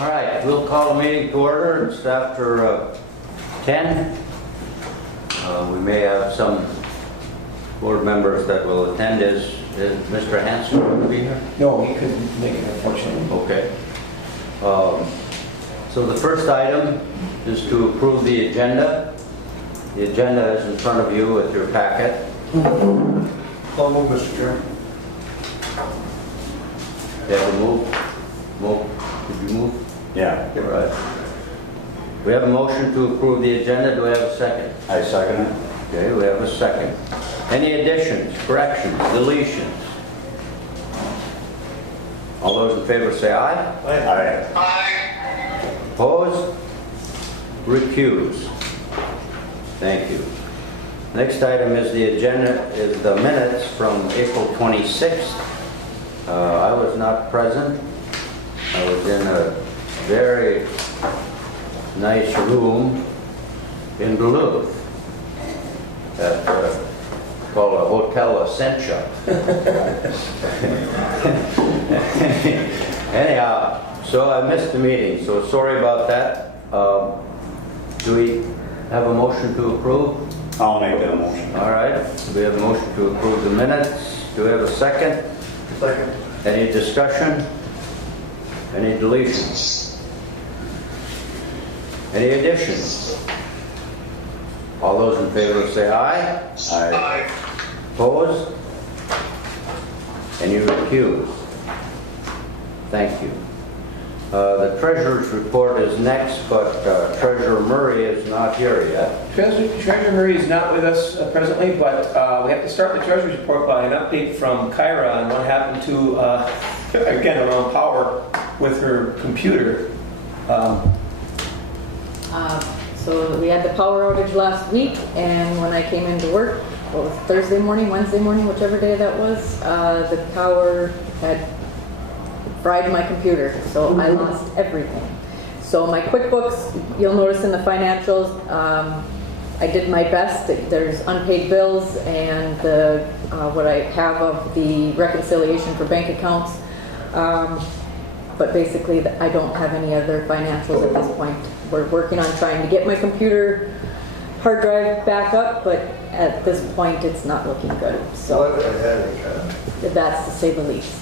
All right, we'll call the meeting to order. It's after 10. We may have some board members that will attend. Is Mr. Hanson going to be here? No, he couldn't make it, unfortunately. Okay. So the first item is to approve the agenda. The agenda is in front of you with your packet. I'll move, Mr. Chairman. You have a move? Move. Did you move? Yeah. All right. We have a motion to approve the agenda. Do we have a second? I second it. Okay, we have a second. Any additions, corrections, deletions? All those in favor say aye. Aye. Opposed? Recuse. Thank you. Next item is the agenda, is the minutes from April 26th. I was not present. I was in a very nice room in Duluth at called a Hotel Essentia. Anyhow, so I missed the meeting, so sorry about that. Do we have a motion to approve? I'll make that motion. All right, we have a motion to approve the minutes. Do we have a second? Second. Any discussion? Any deletions? Any additions? All those in favor say aye. Aye. Opposed? And you recuse. Thank you. The treasurer's report is next, but Treasurer Murray is not here yet. Treasurer Murray is not with us presently, but we have to start the treasurer's report by an update from Kyra on what happened to, again, around power with her computer. So we had the power outage last week, and when I came into work, what was it, Thursday morning, Wednesday morning, whichever day that was, the power had fried my computer, so I lost everything. So my QuickBooks, you'll notice in the financials, I did my best. There's unpaid bills and the what I have of the reconciliation for bank accounts, but basically I don't have any other financials at this point. We're working on trying to get my computer hard drive back up, but at this point it's not looking good. So that's to say the least.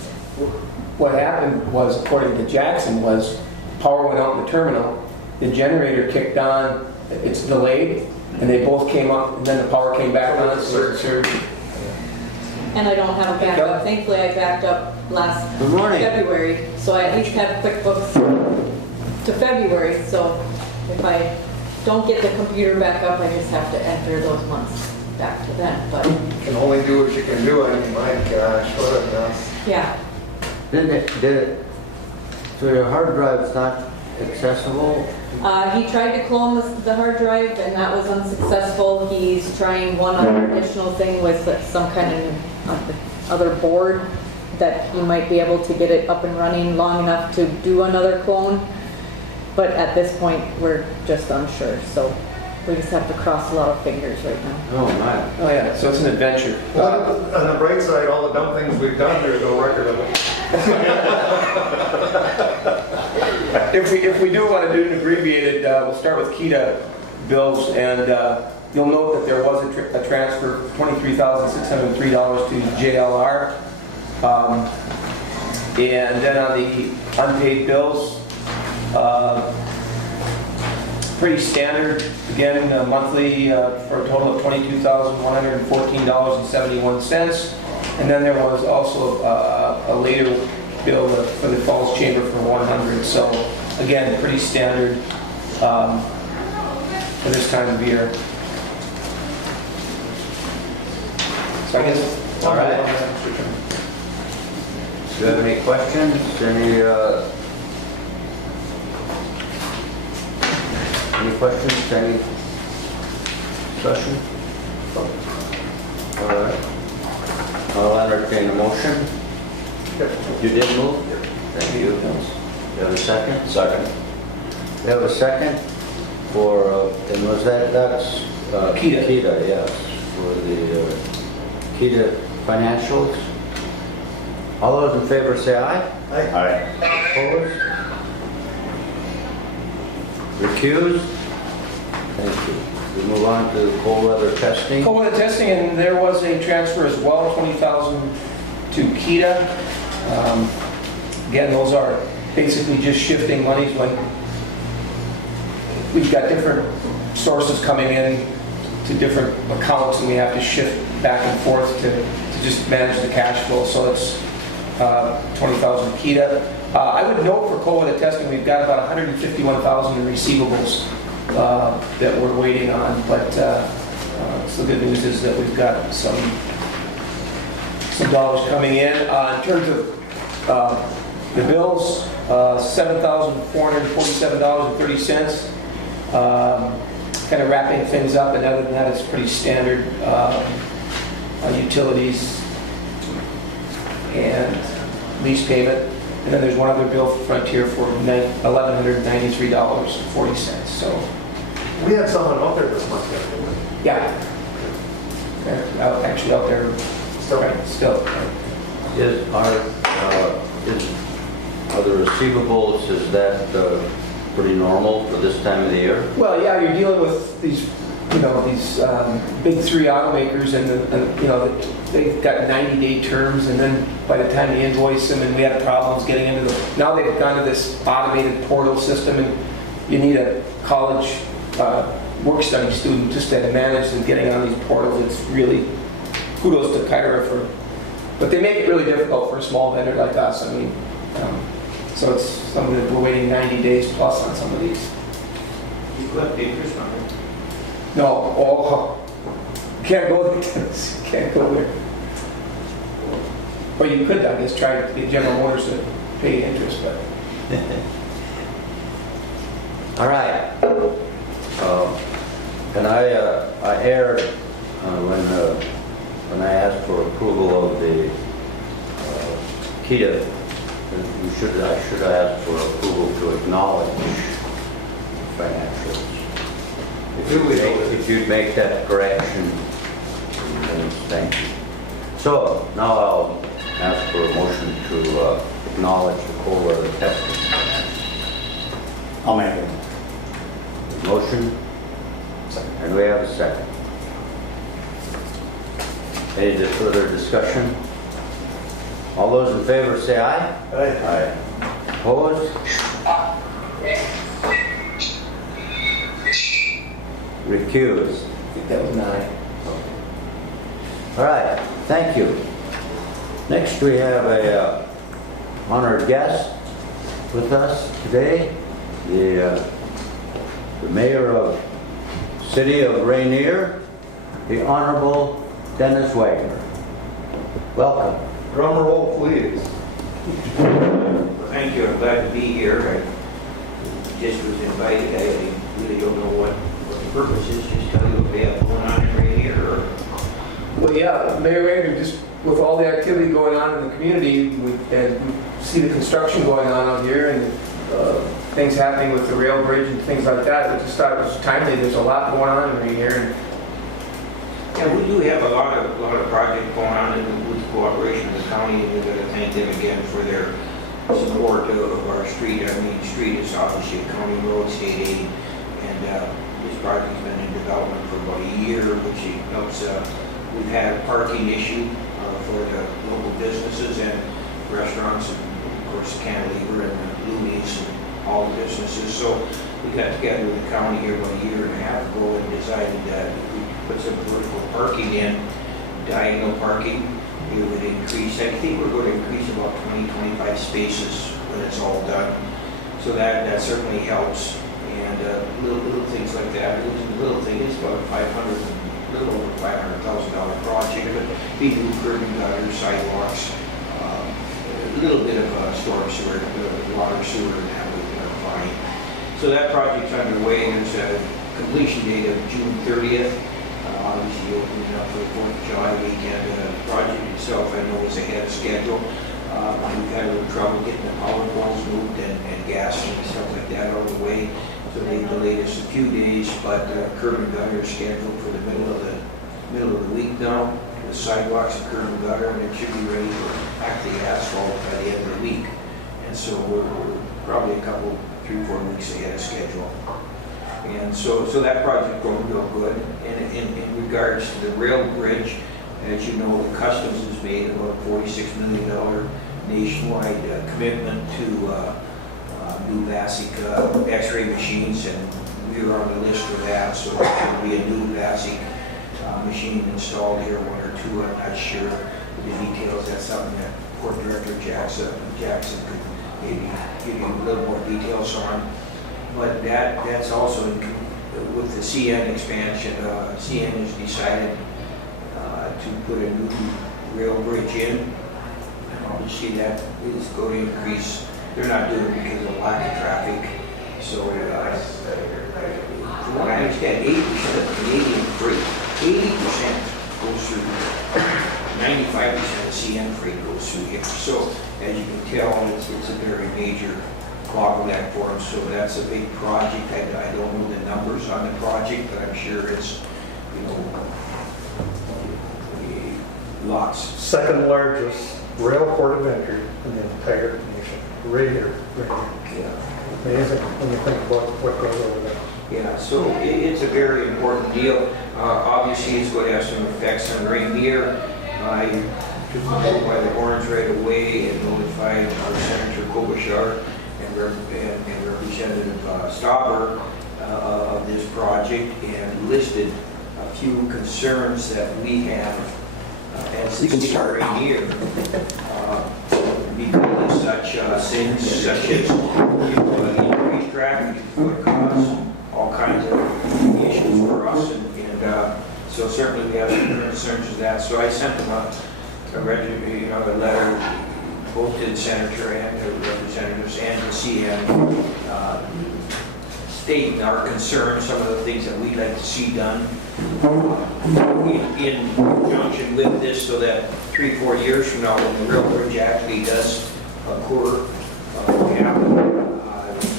What happened was, according to Jackson, was power went out in the terminal, the generator kicked on, it's delayed, and they both came up, and then the power came back on. And I don't have a backup. Thankfully, I backed up last Good morning. February, so I at least have QuickBooks to February. So if I don't get the computer back up, I just have to enter those months back to then. But You can only do what you can do. I mean, my gosh, what a mess. yeah, Did it, so your hard drive's not accessible? he tried to clone the hard drive, and that was unsuccessful. He's trying one other additional thing with some kind of other board that he might be able to get it up and running long enough to do another clone. But at this point, we're just unsure. So we just have to cross a lot of fingers right now. Oh, my. Oh yeah, so it's an adventure. Well, on the bright side, all the dumb things we've done, there's no record of it. If we do want to do an abbreviated, we'll start with KETA bills, and you'll note that there was a transfer of $23,603 to JLR. And then on the unpaid bills, pretty standard, again, monthly for a total of $22,114.71. And then there was also a later bill for the Falls Chamber for $100. So again, pretty standard for this time of year. So I guess. All right. Do you have any questions? Any questions? Any discussion? All right. I'll entertain a motion. You did move? Thank you. You have a second? Second. You have a second for, and was that's KETA. KETA, yes, for the KETA financials. All those in favor say aye. Aye. Opposed? Recused? Thank you. We move on to cold weather testing. Cold weather testing, and there was a transfer as well, 20,000 to Kita. Again, those are basically just shifting monies when we've got different sources coming in to different accounts, and we have to shift back and forth to just manage the cash flow. So it's 20,000 Kita. I would note for cold weather testing, we've got about 151,000 in receivables that we're waiting on, but so the good news is that we've got some dollars coming in. In terms of the bills, $7,447.30. Kind of wrapping things up, and other than that, it's pretty standard utilities and lease payment. And then there's one other bill for Frontier for $1,193.40. So, We had someone out there this month, didn't we? yeah, they're actually out there Still. still. Are the receivables, is that pretty normal for this time of the year? Well, yeah, you're dealing with these, these big three automakers, and they've got 90-day terms, and then by the time you invoice them, and we have problems getting into now they've gone to this automated portal system, and you need a college work study student just to manage and getting on these portals. It's really kudos to Kyra but they make it really difficult for a small vendor like us. I mean, so it's something that we're waiting 90 days plus on some of these. You collect interest on it? No, can't go there. Can't go there. Or you could, I guess, try to get General Motors to pay interest, but. All right. And I erred when I asked for approval of the Kita. I should have asked for approval to acknowledge financials. If you'd make that correction, then thank you. So now I'll ask for a motion to acknowledge the cold weather testing. I'll make it. Motion? And we have a second. Any further discussion? All those in favor say aye. Aye. Opposed? Recused. I think that was 9. All right, thank you. Next we have a honored guest with us today, the mayor of City of Rainier, the Honorable Dennis Wagner. Welcome. Drum roll, please. Thank you, I'm glad to be here. I just was invited, I really don't know what the purpose is, just tell you what we have going on right here. Well, yeah, Mayor Wagner, just with all the activity going on in the community, we see the construction going on out here, and things happening with the rail bridge and things like that. We just thought it was timely. There's a lot going on right here. Yeah, we do have a lot of projects going on with cooperation with the county, and we're going to thank them again for their support of our street. Our main street is obviously a county road, state aid, and this project's been in development for about a year, which helps. We've had a parking issue for the local businesses and restaurants, and of course Cantilever and Looney's and all the businesses. So we got together with the county here about a year and a half ago and decided that if we put some vertical parking in, diagonal parking, it would increase. I think we're going to increase about 20-25 spaces when it's all done. So that certainly helps. And little things like that. The little thing is about a little over $500,000 project, but we do curb and gutter, sidewalks, a little bit of storm sewer, water sewer, and that would be fine. So that project's underway, and there's a completion date of June 30th. Obviously opening up for the 4th of July weekend. The project itself, I know, is ahead of schedule. We've had a little trouble getting the power poles moved and gas and stuff like that out of the way. So they delayed us a few days, but curb and gutter is scheduled for the middle of the week now. The sidewalks and curb and gutter, and it should be ready for actually asphalt by the end of the week. And so we're probably a 3-4 weeks ahead of schedule. And so that project going real good. And in regards to the rail bridge, as you know, the Customs has made about $46 million nationwide commitment to new basic X-ray machines, and we were on the list for that. So there should be a new basic machine installed here, 1 or 2. I'm not sure the details. That's something that Port Director Jackson could maybe give you a little more details on. But that's also with the CN expansion. CN has decided to put a new rail bridge in. Obviously, that is going to increase. They're not doing it because of lack of traffic. So, from what I understand, 80% of Canadian freight, 80% goes through. 95% of CN freight goes through here. So, as you can tell, it's a very major bottleneck for them. So that's a big project. I don't know the numbers on the project, but I'm sure it's, lots. Second largest rail port of entry in the entire nation. Right here. Yeah. Amazing when you think about what goes over there. Yeah, so it's a very important deal. Obviously, it's going to have some effects on Rainier. I took the bull by the horns right away and notified our Senator Koochiching and Representative Stauber of this project, and listed a few concerns that we have as the city of Rainier because of such things such as increased traffic would cause all kinds of issues for us, and so certainly we have some concerns with that. So I sent them a letter both to the senator and the representatives and the CN, stating our concerns, some of the things that we'd like to see done in conjunction with this, so that 3-4 years from now, when the rail bridge actually does occur, happen,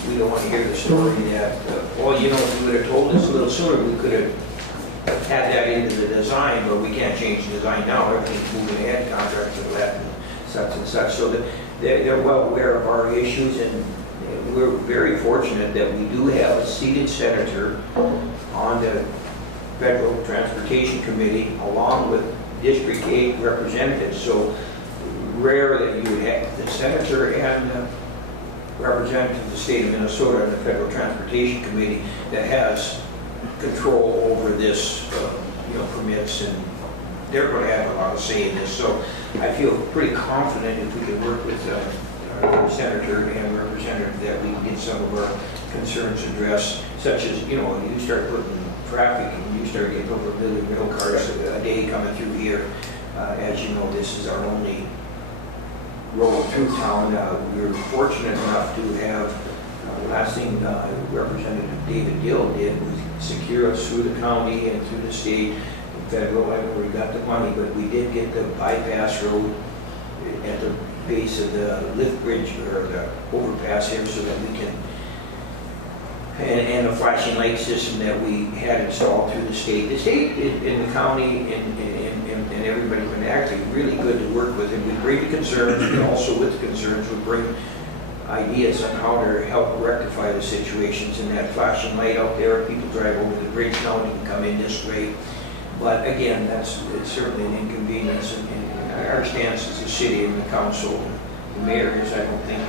we don't want to hear the story that, if you would have told us a little sooner, we could have had that into the design, but we can't change the design now. Everything's moving ahead, contracts are let and such. So that they're well aware of our issues, and we're very fortunate that we do have a seated senator on the Federal Transportation Committee, along with District 8 representatives. So rare that you would have the senator and the representative of the state of Minnesota in the Federal Transportation Committee that has control over this, permits, and they're going to have a lot of say in this. So I feel pretty confident if we can work with our senator and representative that we can get some of our concerns addressed, such as, you start putting traffic and you start getting over 1 million rail cars a day coming through here. As you know, this is our only road through town. We were fortunate enough to have, last thing Representative David Gill did was secure us through the county and through the state and federal. I don't know where we got the money, but we did get the bypass road at the base of the lift bridge or the overpass here, so that we can, and a flashing light system that we had installed through the state. The state and the county and everybody have been actually really good to work with, and we bring the concerns, and also with the concerns we bring ideas on how to help rectify the situations. And that flashing light out there, people drive over the bridge now and you can come in this way. But again, it's certainly an inconvenience, and our stance as a city and the council and the mayor is, I don't think,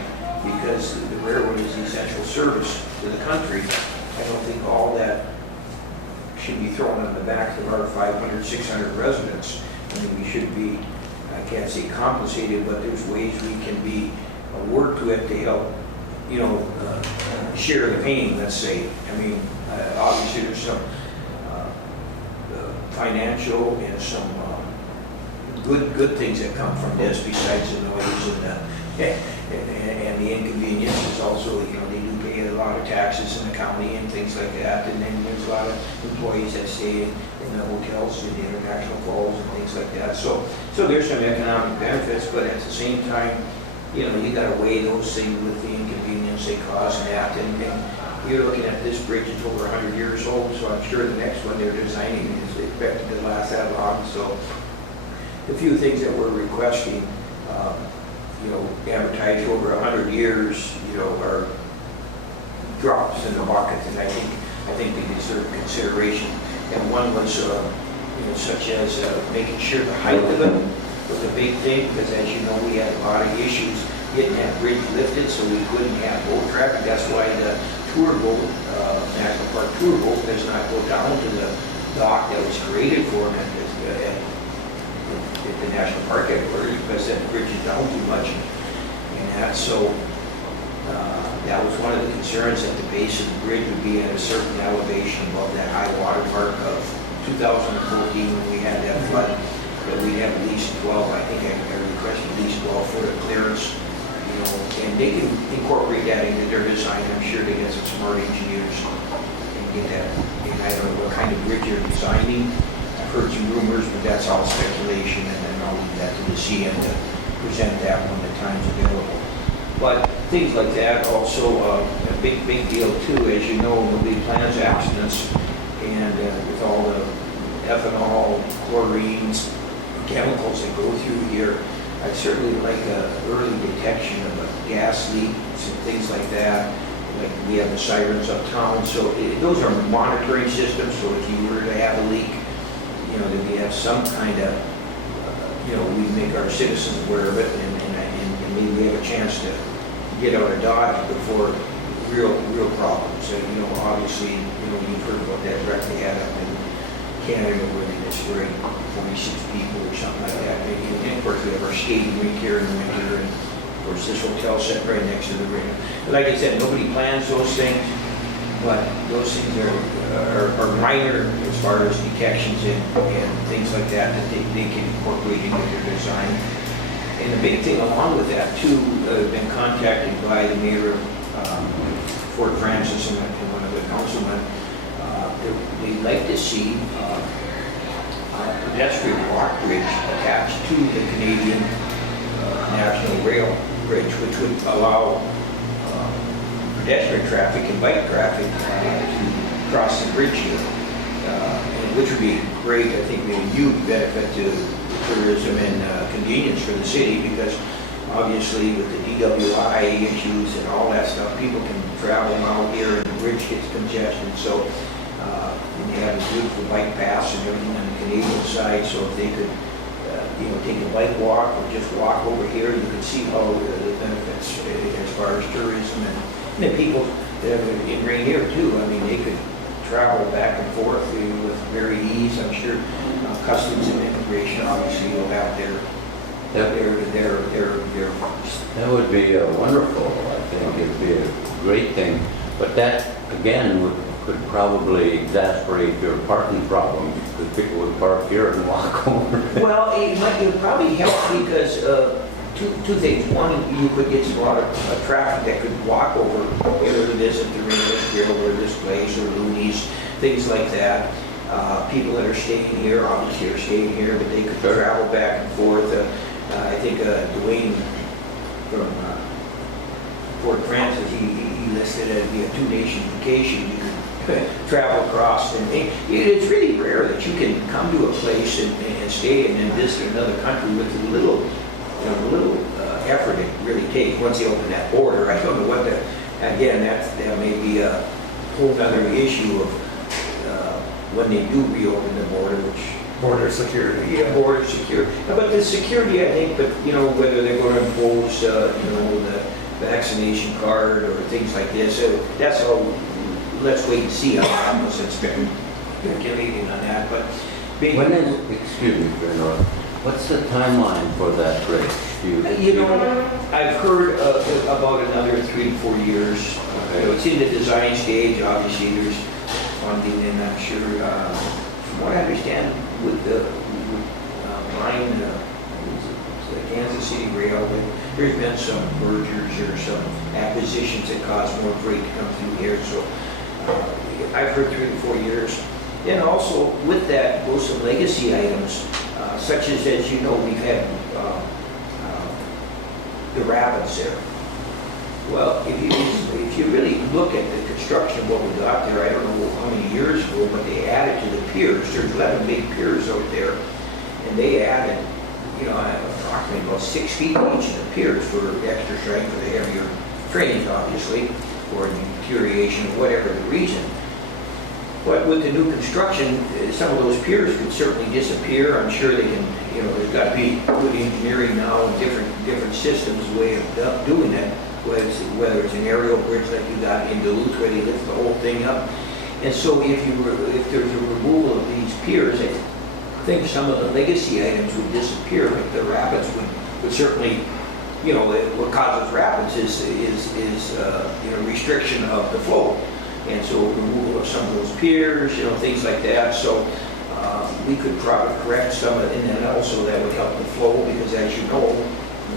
because the railroad is essential service to the country, I don't think all that should be thrown on the backs of our 500, 600 residents. I mean, we should be, I can't say compensated, but there's ways we can be work with to help, share the pain, let's say. I mean, obviously there's some financial and some good things that come from this, besides the noise and the inconveniences. Also, they do pay a lot of taxes in the county and things like that, and then there's a lot of employees that stay in the hotels in the international calls and things like that. So there's some economic benefits, but at the same time, you got to weigh those things with the inconvenience they cause and that. And you're looking at this bridge, it's over 100 years old, so I'm sure the next one they're designing is expected to last that long. So the few things that we're requesting, advertised over 100 years, are drops in the bucket, and I think they deserve consideration. And one was, such as making sure the height of it was a big thing, because as you know, we had a lot of issues getting that bridge lifted, so we couldn't have boat traffic. That's why the tour boat, National Park tour boat, does not go down to the dock that was created for them at the National Park headquarters, because that bridge is down too much. And that, so that was one of the concerns, that the base of the bridge would be at a certain elevation above that high water mark of 2014 when we had that flood, that we'd have at least 12, I think I requested at least 12 foot of clearance, and they can incorporate that into their design. I'm sure they get some smart engineers and get that. And I don't know what kind of bridge they're designing. I've heard some rumors, but that's all speculation, and then I'll leave that to the CM to present that when the time's available. But things like that, also a big deal too. As you know, nobody plans accidents, and with all the ethanol, chlorines, chemicals that go through here, I'd certainly like early detection of a gas leak, and things like that. Like we have the sirens uptown, so those are monitoring systems. So if you were to have a leak, that we have some kind of, we make our citizens aware of it, and maybe we have a chance to get out of Dodge before real problems. So, obviously, you've heard about that wreck they had up in Canada where they destroyed 46 people or something like that. And of course, we have our skating rink here in the winter, and of course, this hotel set right next to the rink. Like I said, nobody plans those things, but those things are minor as far as detections and things like that they can incorporate into their design. And the big thing along with that too, I've been contacted by the mayor of Fort Francis and one of the councilmen. They'd like to see a pedestrian walk bridge attached to the Canadian National Rail Bridge, which would allow pedestrian traffic and bike traffic to cross the bridge here, and which would be great. I think be a huge benefit to tourism and convenience for the city, because obviously with the DWI issues and all that stuff, people can travel out here and the bridge gets congested. So and they have a beautiful bike paths and everything on the Canadian side, so if they could take a bike walk or just walk over here, you could see how the benefits as far as tourism and then people in Rainier too. I mean, they could travel back and forth with very ease. I'm sure Customs and Immigration obviously will have their. That would be wonderful. I think it'd be a great thing. But that, again, could probably exasperate your parking problem, because people would park here and walk over. Well, it would probably help because two things. One, you could get a lot of traffic that could walk over here to visit the Rainier or this place or Looney's, things like that. People that are staying here obviously are staying here, but they could travel back and forth. I think Dwayne from Fort Francis, he listed it as be a two-nation vacation. You could travel across, and it's really rare that you can come to a place and stay and then visit another country with a little effort it really takes once they open that border. I don't know what again, that may be a whole other issue of when they do reopen the border, which Border security. yeah, border security. But the security, I think, but whether they're going to impose, the vaccination card or things like this, that's all. Let's wait and see how that was speculating on that. But When is, excuse me for interrupting, what's the timeline for that bridge? I've heard about another 3 to 4 years. Okay. It's in the design stage. Obviously, there's funding, and I'm sure, from what I understand, with buying the Kansas City Rail, there's been some mergers or some acquisitions that cause more freight to come through here. So I've heard 3 to 4 years. And also with that goes some legacy items, such as we've had the rapids there. Well, if you really look at the construction of what we got there, I don't know how many years ago, but they added to the piers. There's 11 big piers out there, and they added, approximately about 6 feet each of the piers for extra strength for the heavier trains, obviously, or you deterioration, or whatever the reason. But with the new construction, some of those piers could certainly disappear. I'm sure they can, you know, there's got to be good engineering now and different systems, way of doing that, whether it's an aerial bridge like you got in Duluth where they lift the whole thing up. And so if there's a removal of these piers, I think some of the legacy items would disappear, like the rapids would certainly, you know, what causes rapids is you know, restriction of the flow. And so removal of some of those piers, you know, things like that. So we could probably correct some of it, and then also that would help the flow, because as you know,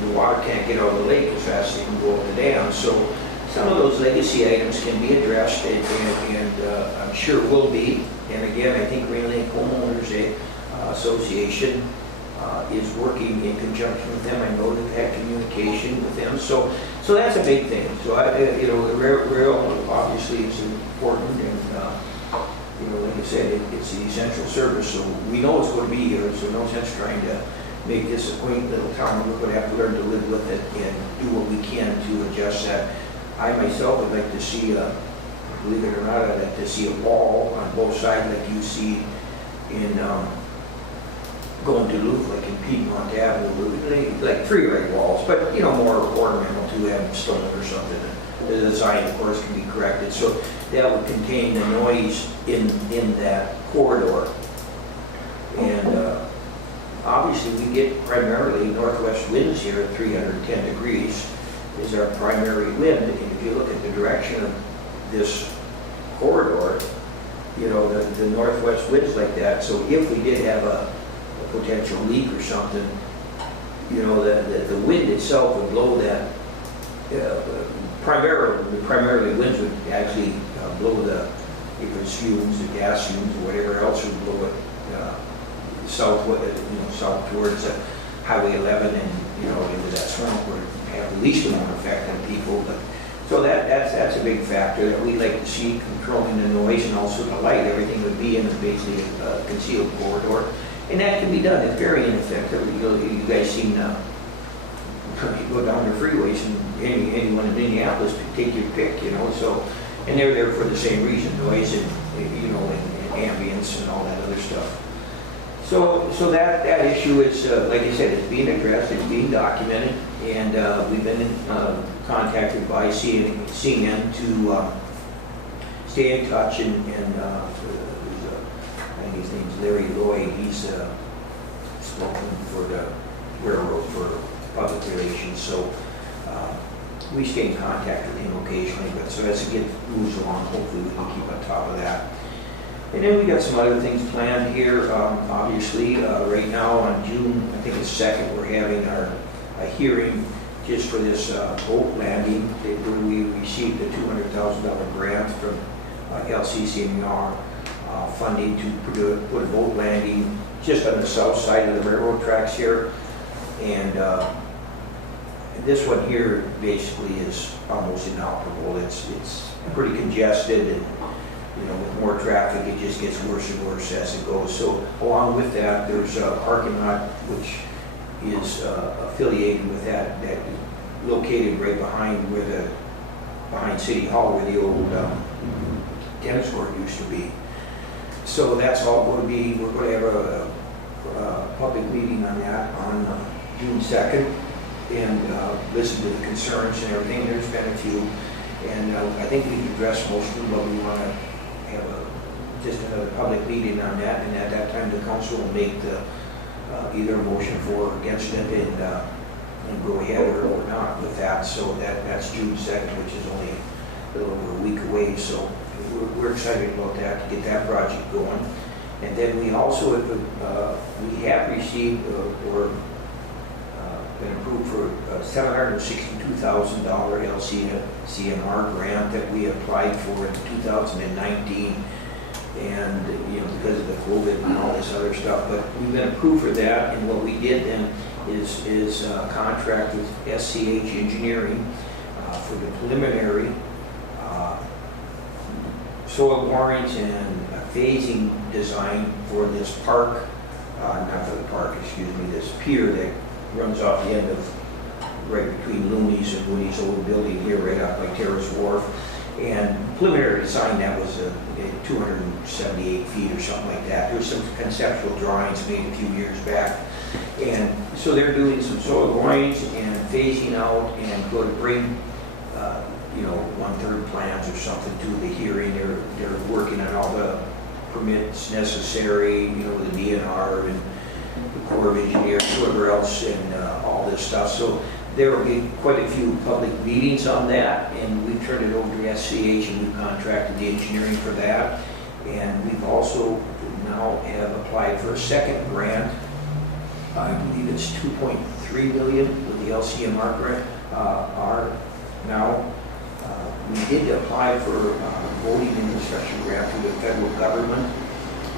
the water can't get out of the lake as fast as it can go up the dam. So some of those legacy items can be addressed, and I'm sure will be. And again, I think Green Lake Homeowners Association is working in conjunction with them. I know they've had communication with them. So that's a big thing. So you know, the rail obviously is important, and you know, like I said, it's the essential service. So we know it's going to be here. So no sense trying to make this a quaint little town. We're going to have to learn to live with it and do what we can to adjust that. I myself would like to see, believe it or not, I'd like to see a wall on both sides like you see in going to Duluth, like in Piedmont Avenue, like three-ray walls, but you know, more ornamental to have stone or something. The design, of course, can be corrected, so that would contain the noise in that corridor. And obviously, we get primarily northwest winds here at 310 degrees is our primary wind. And if you look at the direction of this corridor, you know, the northwest winds like that. So if we did have a potential leak or something, you know, the wind itself would blow that. Primarily winds would actually blow the, if it's fumes, the gas fumes, or whatever else would blow it south towards Highway 11 and, you know, into that swamp where it have the least amount of effect on people. But so that's a big factor that we'd like to see, controlling the noise and also the light. Everything would be in basically a concealed corridor. And that can be done. It's very ineffective. You guys seen, you go down the freeways, and anyone in Minneapolis could take your pick, you know. So, and they're there for the same reason, noise and, you know, and ambience and all that other stuff. So that issue is, like I said, it's being addressed, it's being documented, and we've been contacted by CNN to stay in touch, and I think his name's Larry Lloyd. He's spoken for the railroad for public relations. So we stay in contact with him occasionally. But so as it moves along, hopefully we can keep on top of that. And then we got some other things planned here. Obviously, right now on June, I think it's 2nd, we're having a hearing just for this boat landing, where we received a $200,000 grant from LCCMR. Funding to put a boat landing just on the south side of the railroad tracks here. And this one here basically is almost inoperable. It's pretty congested, and you know, with more traffic, it just gets worse and worse as it goes. So along with that, there's a parking lot which is affiliated with that is located right behind behind City Hall, where the old tennis court used to be. So that's all going to be, we're going to have a public meeting on that on June 2nd, and listen to the concerns and everything. There's been a few, and I think we've addressed most of them, but we want to have just another public meeting on that, and at that time the council will make either a motion for or against it, and go ahead or not with that. So that's June 2nd, which is only a little over a week away. So we're excited about that, to get that project going. And then we also have received or been approved for a $762,000 LCMR grant that we applied for in 2019. And you know, because of the COVID and all this other stuff, but we've been approved for that. And what we did then is contract with SCH Engineering for the preliminary soil borings and phasing design for this park, not for the park, excuse me, this pier that runs off the end of right between Looney's and Looney's old building here, right up by Terrace Wharf. And preliminary design that was 278 feet or something like that. There's some conceptual drawings made a few years back. And so they're doing some soil borings and phasing out and going to bring, 1/3 plans or something to the hearing. They're working on all the permits necessary, the DNR and the Corps of Engineers, whoever else, and all this stuff. So there will be quite a few public meetings on that, and we've turned it over to SCH, and we've contracted the engineering for that. And we've also now have applied for a second grant. I believe it's 2.3 million with the LCMR grant. We did apply for voting infrastructure grant through the federal government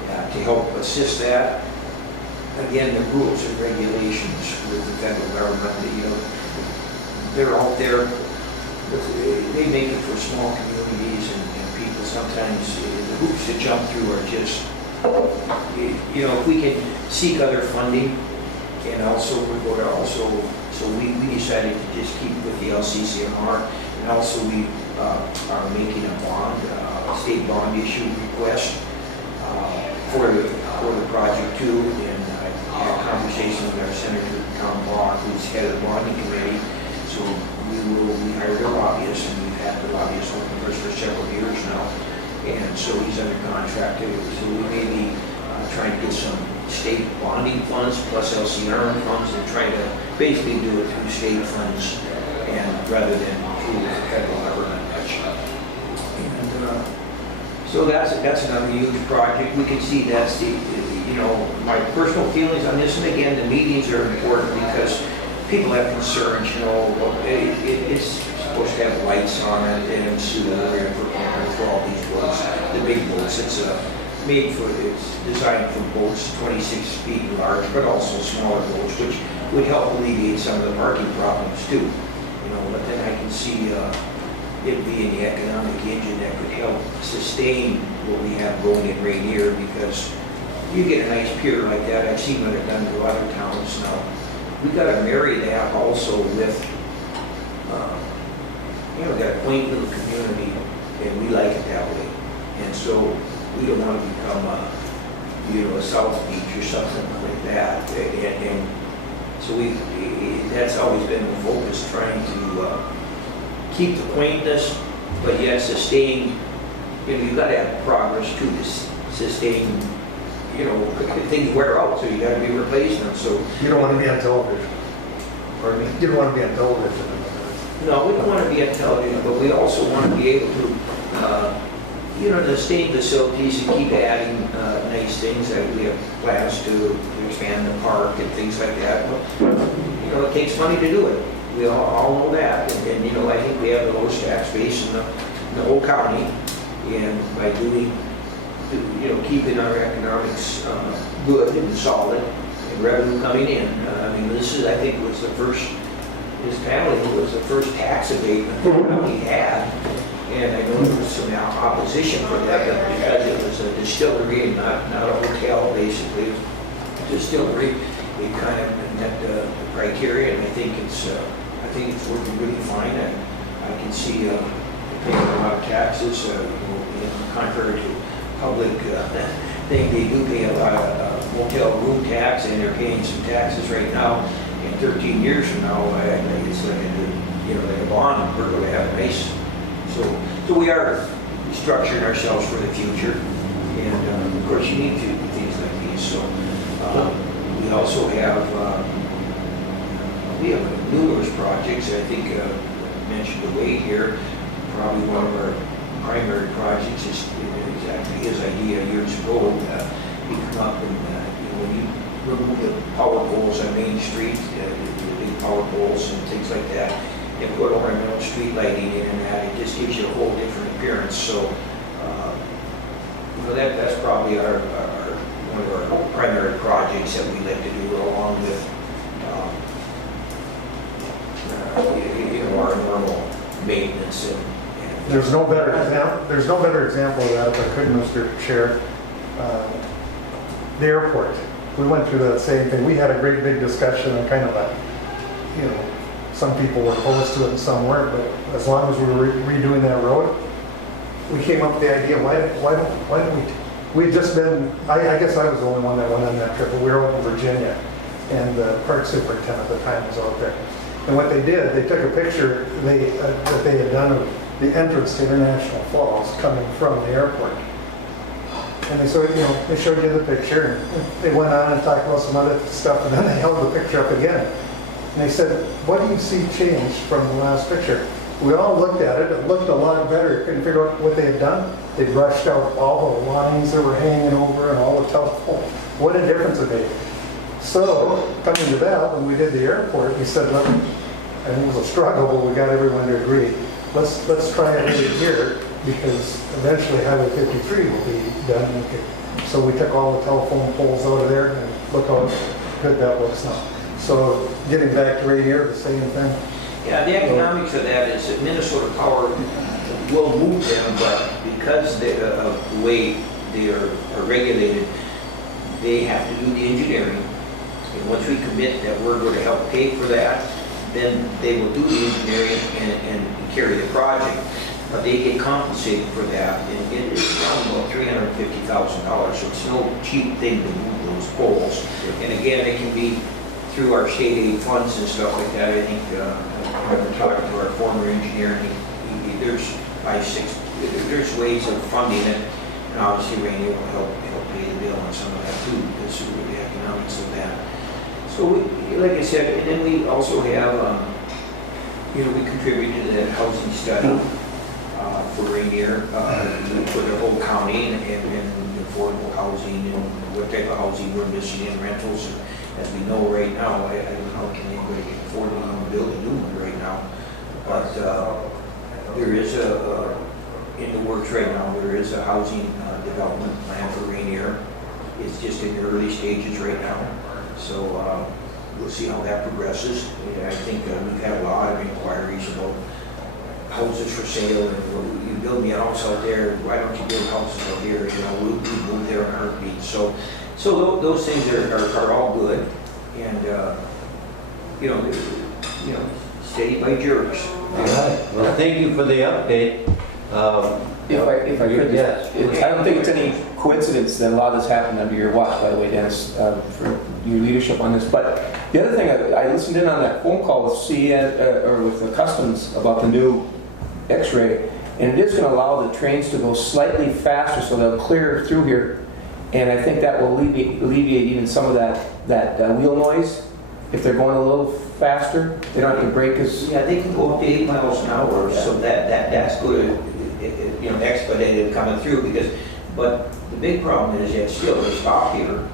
to help assist that. Again, the rules and regulations with the federal government, they're out there, but they make it for small communities and people. Sometimes the hoops to jump through are just, if we can seek other funding, and also so we decided to just keep with the LCCMR, and also we are making a bond, state bond issue request for the project too. And I had a conversation with our Senator Tom Block, who's head of the bonding committee. So we hired a lobbyist, and we've had the lobbyist working for us for several years now. And so he's under contract too. So we may be trying to get some state bonding funds plus LCR funds, and trying to basically do it through state funds and rather than through the federal government. And so that's another huge project. We can see that's my personal feelings on this. And again, the meetings are important because people have concerns. It's supposed to have lights on it and sewer for all these boats, the big boats. It's designed for boats 26 feet large, but also smaller boats, which would help alleviate some of the parking problems too. But then I can see it being the economic engine that could help sustain what we have going in Rainier, because you get a nice pier like that. I've seen what they've done to other towns now. We've got to marry that also with, we've got a quaint little community, and we like it that way. And so we don't want to become a South Beach or something like that. And so that's always been the focus, trying to keep the quaintness, but yet sustain. You've got to have progress to sustain. Things wear out, so you got to be replacing them. So You don't want to be on television. pardon me. You don't want to be on television. No, we don't want to be on television, but we also want to be able to, sustain facilities and keep adding nice things that we have plans to expand the park and things like that. But, it takes money to do it. We all know that. And I think we have the lowest tax base in the whole county. And by keeping our economics good and solid and revenue coming in. I think was the first, his family was the first tax abatement that we had. And I know there was some opposition for that, but because it was a distillery and not a hotel, basically, distillery, it kind of met the criteria, and I think it's working really fine. And I can see paying a lot of taxes, contrary to public thing, they do pay a lot of motel room tax, and they're paying some taxes right now. In 13 years from now, I think it's like a bond. We're going to have a nice. So we are structuring ourselves for the future, and of course you need to do things like these. So we also have numerous projects. I think I mentioned the weight here. Probably one of our primary projects is exactly his idea years ago. He come up and when you remove the power poles on Main Street, the big power poles and things like that, and put ornamental street lighting in and that, it just gives you a whole different appearance. So, that's probably one of our primary projects that we like to do, along with our normal maintenance and There's no better example of that, if I could, Mr. Chair. The airport. We went through that same thing. We had a great big discussion and kind of some people were opposed to it and some weren't, but as long as we were redoing that road, we came up with the idea, why don't we'd just been, I guess I was the only one that went on that trip, but we were out in Virginia, and the park superintendent at the time was out there. And what they did, they took a picture that they had done of the entrance to International Falls coming from the airport. And they sort of, they showed you the picture, and they went on and talked about some other stuff, and then they held the picture up again. And they said, what do you see changed from the last picture? We all looked at it. It looked a lot better. Couldn't figure out what they had done. They brushed out all the lines that were hanging over and all the telephone. What a difference it made. So, coming to that, when we did the airport, we said, look, and it was a struggle, but we got everyone to agree. Let's try it right here, because eventually Highway 53 will be done. So we took all the telephone poles out of there, and look how good that looks now. So getting back to right here, the same thing. Yeah, the economics of that is that Minnesota Power will move them, but because of the way they are regulated, they have to do the engineering. And once we commit that we're going to help pay for that, then they will do the engineering and carry the project. But they get compensated for that, and it is around about $350,000, so it's no cheap thing to move those poles. And again, it can be through our state aid funds and stuff like that. I think I've been talking to our former engineer, and there's ways of funding it, and obviously Randy will help pay the bill on some of that too, because of the economics of that. So, like I said, and then we also have, we contributed to that housing study for Rainier, for the whole county, and affordable housing, and what type of housing we're missing in rentals. And as we know right now, I don't know how can anybody can afford to even build a new one right now. But there is in the works right now, there is a housing development plan for Rainier. It's just in the early stages right now. So we'll see how that progresses. I think we've had a lot of inquiries about houses for sale, and well, you build me a house out there, why don't you build houses out here? We'll move there in a heartbeat. So those things are all good, and steady by jerks. All right. Well, thank you for the update. If I could, yes. I don't think it's any coincidence that a lot of this happened under your watch, by the way, Dennis, for your leadership on this. But the other thing, I listened in on that phone call with with the Customs about the new X-ray, and it is going to allow the trains to go slightly faster, so they'll clear through here, and I think that will alleviate even some of that wheel noise. If they're going a little faster, they don't have to brake as... Yeah, they can go up to 8 miles an hour, so that's good, expedited coming through, but the big problem is yet still they stop here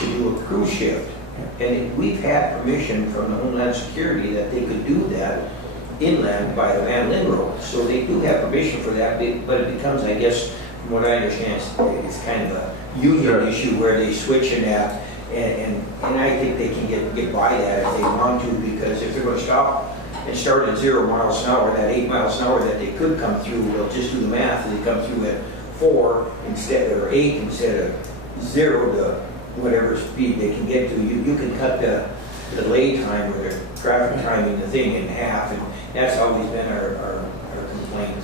to do a cruise shift. And we've had permission from the Homeland Security that they could do that inland by the Van Linn Road. So they do have permission for that, but it becomes, I guess, from what I understand, it's kind of a union issue where they switch in that. And I think they can get by that if they want to, because if they're going to stop and start at 0 miles an hour, that 8 miles an hour that they could come through, they'll just do the math, and they come through at 4 instead, or 8 instead of 0 to whatever speed they can get to. You can cut the delay time or the traffic time in the thing in half, and that's always been our complaint,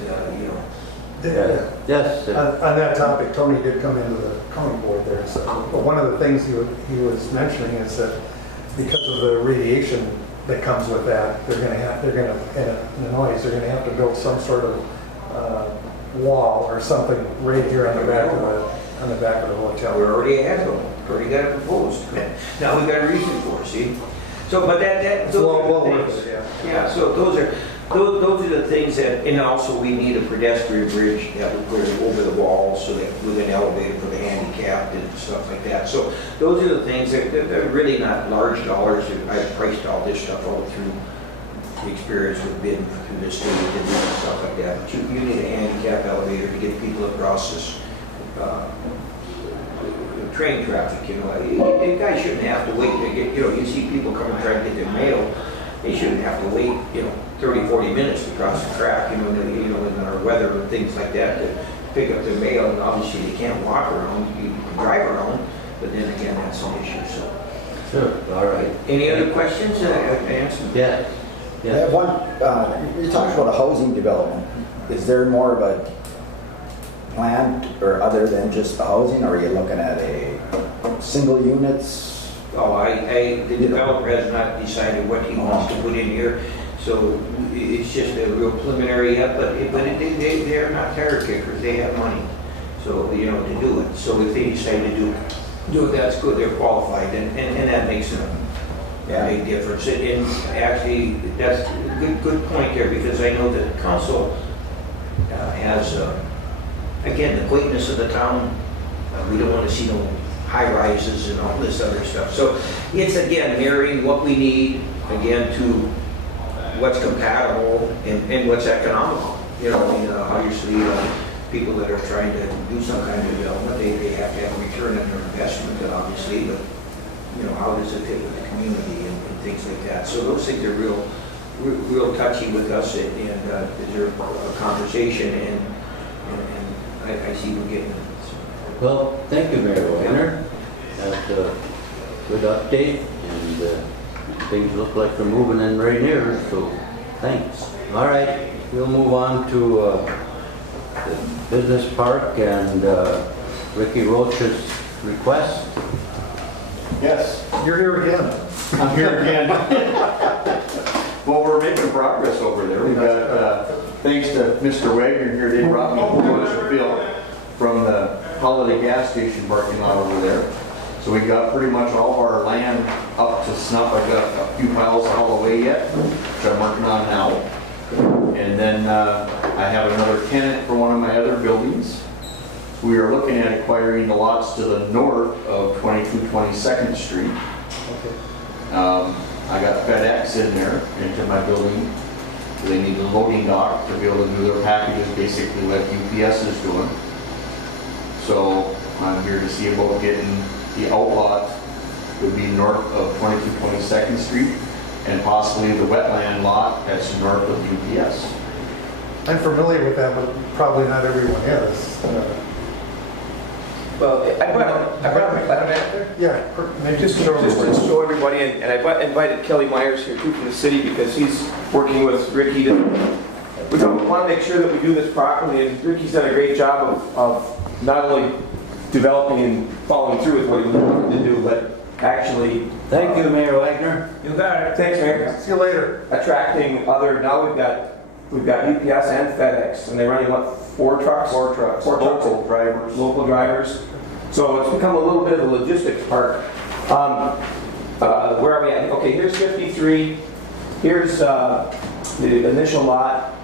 Yes. On that topic, Tony did come into the county board there. So, but one of the things he was mentioning is that because of the radiation that comes with that, the noise, they're going to have to build some sort of wall or something right here on the back of the hotel. We're already ahead of them. Already got it proposed. Now we've got a reason for it, see? So, but those are the things. Yeah, so those are the things that, and also we need a pedestrian bridge that will go over the wall, so that with an elevator for the handicapped and stuff like that. So those are the things that they're really not large dollars. I've priced all this stuff out through the experience with bidding through the state and stuff like that. But you need a handicap elevator to get people across this train traffic. The guy shouldn't have to wait to get, you see people coming trying to get their mail. They shouldn't have to wait, 30, 40 minutes to cross the track, in our weather and things like that to pick up their mail. And obviously they can't walk around, you can drive around, but then again, that's an issue, so. Sure, all right. Any other questions that I have to answer? Yes. I have one, you talked about a housing development. Is there more of a planned, or other than just the housing? Or are you looking at a single units? Oh, the developer has not decided what he wants to put in here, so it's just a real preliminary yet, but they're not tire kickers, they have money, so, to do it. So if they decide to do it, that's good, they're qualified, and that makes a big difference. And actually, that's a good point there, because I know that council has, again, the quaintness of the town, we don't want to see no high rises and all this other stuff. So it's, again, mirroring what we need, again, to what's compatible and what's economical. Obviously, people that are trying to do some kind of development, they have to have a return on their investment, obviously, but, how does it fit with the community and things like that. So those things are real touchy with us, and deserve a conversation, and I see we're getting it. Well, thank you, Mayor Wagner. That's a good update, and things look like they're moving in right here, so thanks. All right, we'll move on to the business park and Ricky Roach's request. Yes, You're here again. I'm here again. Well, we're making progress over there. We got, thanks to Mr. Wagner here, they brought me a whole bunch of fill from the Holiday gas station parking lot over there. So we got pretty much all of our land up to snuff. I got a few piles all the way yet, which I'm working on now. And then I have another tenant for one of my other buildings. We are looking at acquiring the lots to the north of 2222nd Street. I got FedEx in there into my building. They need a loading dock to be able to do their packages, basically like UPS is doing. So I'm here to see about getting the outlot would be north of 2222nd Street, and possibly the wetland lot that's north of UPS. I'm familiar with that, but probably not everyone is. Well, I brought my plan back there. Yeah, maybe Just to show everybody, and I invited Kelly Myers here too from the city, because he's working with Ricky to, we want to make sure that we do this properly, and Ricky's done a great job of not only developing and following through with what he wanted to do, but actually. Thank you, Mayor Wagner. You got it. Thanks, Mayor. See you later. Attracting other, now we've got UPS and FedEx, and they're running what, 4 trucks? 4 trucks. Local drivers. Local drivers. So it's become a little bit of a logistics park. Where are we at? Okay, here's 53. Here's the initial lot.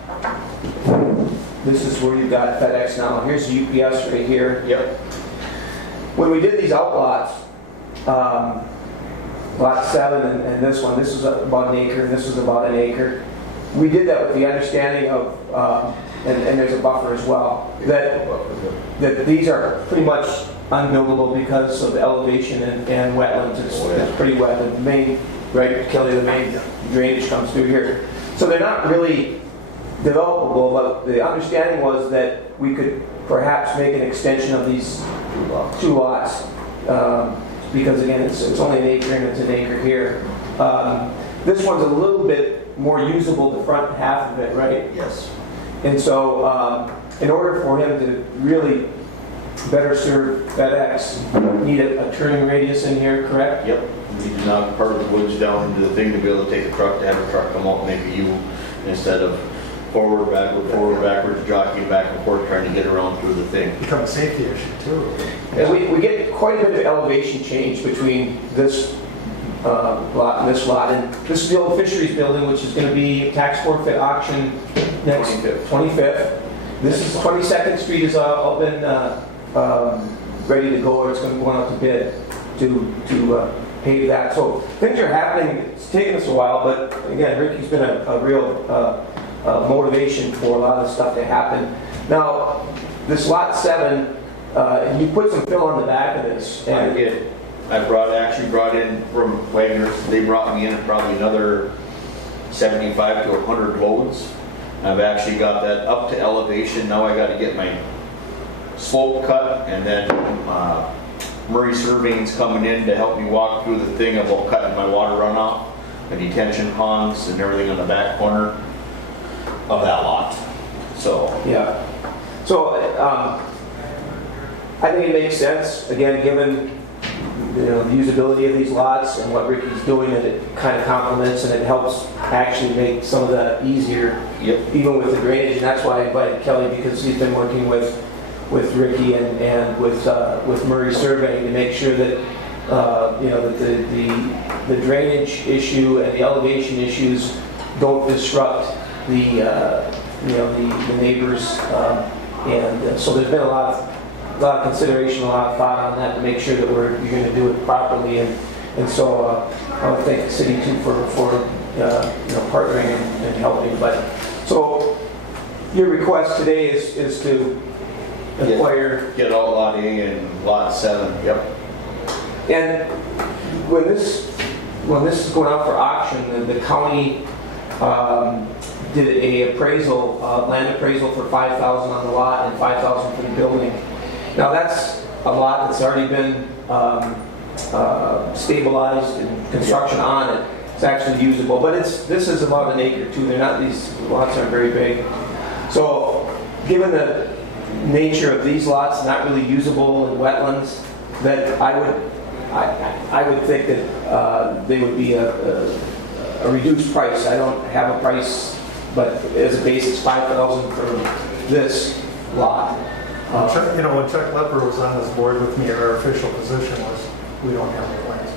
This is where you've got FedEx now. Here's the UPS right here. Yep. When we did these outlots, lot 7 and this one, this was about an acre, and this was about an acre. We did that with the understanding of, and there's a buffer as well, that these are pretty much unbuildable because of the elevation and wetlands. It's pretty wet. The main, right, Kelly, the main drainage comes through here. So they're not really developable, but the understanding was that we could perhaps make an extension of these 2 lots. Because again, it's only an acre and it's an acre here. This one's a little bit more usable, the front half of it, right? Yes. And so in order for him to really better serve FedEx, need a turning radius in here, correct? Yep. We do not part of the woods down into the thing to be able to take a truck, to have a truck come out and make a U instead of forward, backwards, jockeying back and forth trying to get around through the thing. Become a safety issue too. And we get quite a bit of elevation change between this lot and this lot. And this is the old fisheries building, which is going to be tax forfeit auction next 25th. This is 22nd Street is all been ready to go, or it's going to be going out to bid to pave that. So things are happening. It's taken us a while, but again, Ricky's been a real motivation for a lot of stuff to happen. Now, this lot 7, you put some fill on the back of this. I did. I actually brought in from Wagner's, they brought me in probably another 75 to 100 loads. I've actually got that up to elevation. Now I got to get my slope cut, and then Murray Surveying's coming in to help me walk through the thing about cutting my water runoff, the detention ponds and everything on the back corner of that lot. So yeah. So I think it makes sense, again, given the usability of these lots and what Ricky's doing, that it kind of complements and it helps actually make some of that easier, even with the drainage. And that's why I invited Kelly, because he's been working with Ricky and with Murray Surveying to make sure that that the drainage issue and the elevation issues don't disrupt the neighbors. So there's been a lot of consideration, a lot of thought on that to make sure that you're going to do it properly. And so I would thank the city too for partnering and helping. But so your request today is to acquire. Get all lot A and lot 7. Yep. And when this is going out for auction, the county did a appraisal, land appraisal for $5,000 on the lot and $5,000 for the building. Now that's a lot that's already been stabilized and construction on it. It's actually usable, but this is about an acre too. These lots aren't very big. So given the nature of these lots, not really usable in wetlands, that I would think that they would be a reduced price. I don't have a price, but as a base, it's $5,000 for this lot. Chuck, when Chuck Lepper was on this board with me, our official position was, we don't have any plans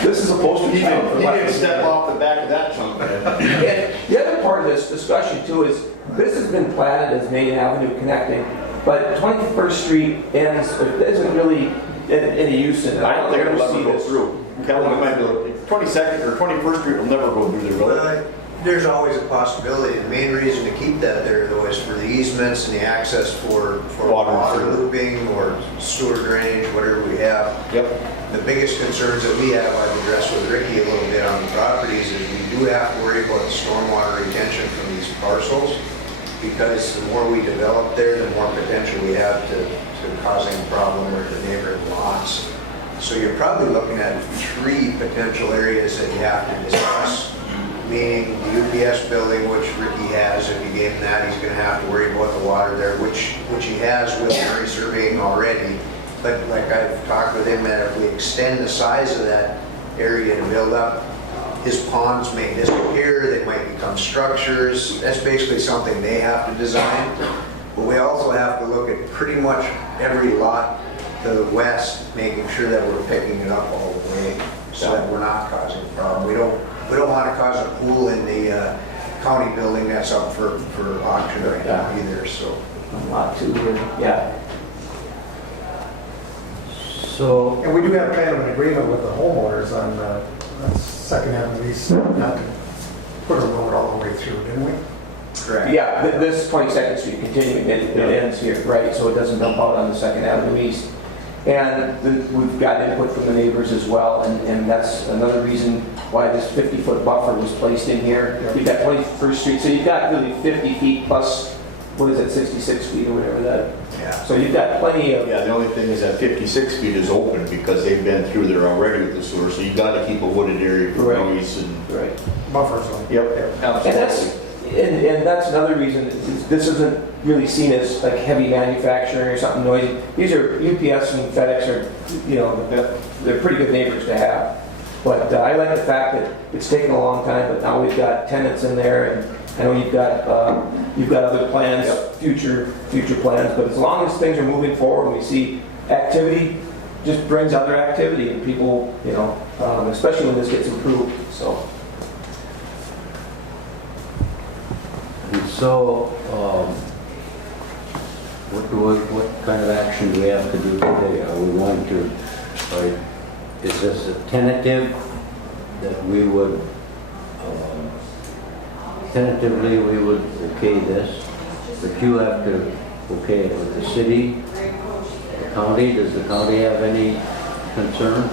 in This is a poster He child for didn't wetlands. step off the back of that chunk. And the other part of this discussion too is, this has been platted as Main Avenue connecting, but 21st Street ends, there isn't really any use in it. I don't think it'll ever ever see go this. through. Kelly, you might be able to, 22nd or 21st Street will never go through there, will it? Well, there's always a possibility. The main reason to keep that there, though, is for the easements and the access for Water. water looping or sewer drainage, whatever we have. Yep. The biggest concerns that we have, I've addressed with Ricky a little bit on the properties, is we do have to worry about the stormwater retention from these parcels, because the more we develop there, the more potential we have to causing a problem with the neighboring lots. So you're probably looking at 3 potential areas that you have to discuss, meaning the UPS building, which Ricky has. If you gave him that, he's going to have to worry about the water there, which he has with Murray Surveying already. But like I've talked with him, that if we extend the size of that area to build up, his ponds may disappear, they might become structures. That's basically something they have to design. But we also have to look at pretty much every lot to the west, making sure that we're picking it up all the way, so that we're not causing a problem. We don't want to cause a pool in the county building that's up for auction right now either. So Lot 2 here, yeah. So, And we do have kind of an agreement with the homeowners on second-hand lease, not to put a road all the way through, didn't we? correct. Yeah, this 22nd Street continuing, it ends here, right, so it doesn't dump out on the 2nd Avenue East. And we've got input from the neighbors as well, and that's another reason why this 50-foot buffer was placed in here. You've got 21st Street, so you've got really 50 feet plus, what is it, 66 feet or whatever that. Yeah. So you've got plenty of, Yeah, the only thing is that 56 feet is open because they've been through there already with the sewer, so you got to keep a wooded area for Right. noise and. right. Buffer zone. Yep. And that's another reason, this isn't really seen as like heavy manufacturing or something noisy. These are, UPS and FedEx are, they're pretty good neighbors to have. But I like the fact that it's taken a long time, but now we've got tenants in there, and I know you've got other plans, future plans, but as long as things are moving forward and we see activity, just brings other activity, and people, especially when this gets improved, so. So, what kind of action do we have to do today? Are we going to, is this a tentative that we would, tentatively we would okay this, but you have to okay it with the city, the county? Does the county have any concerns?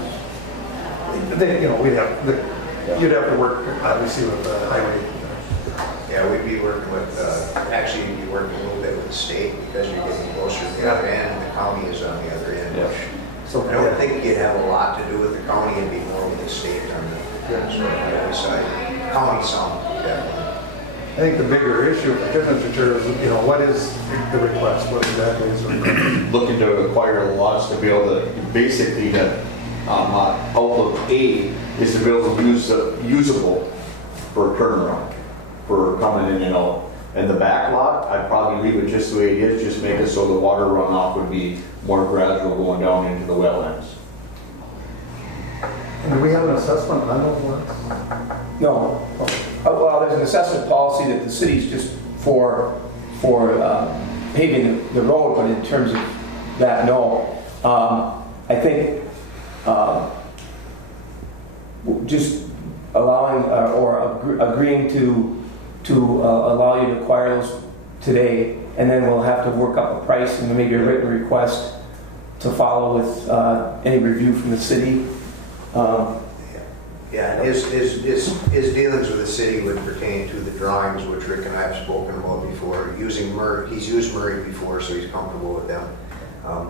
You'd have to work, obviously, with the highway. Yeah, we'd be working with, actually, you'd be working a little bit with the state, because you're getting closer to the other end, and the county is on the other end. So I don't think you'd have a lot to do with the county, it'd be more with the state on the other side. County some, definitely. I think the bigger issue for Mr. Chair is, what is the request? What exactly is the request? Looking to acquire the lots to be able to, basically, outlook A is to be able to use usable for turnaround, for coming in and out. And the back lot, I'd probably leave it just the way it is, just make it so the water runoff would be more gradual going down into the wetlands. And do we have an assessment on those ones? No. Well, there's an assessment policy that the city's just for paving the road, but in terms of that, no. I think just allowing or agreeing to allow you to acquire those today, and then we'll have to work up a price and maybe a written request to follow with any review from the city. Yeah, and his dealings with the city would pertain to the drawings, which Rick and I have spoken about before. Using Murray, he's used Murray before, so he's comfortable with them.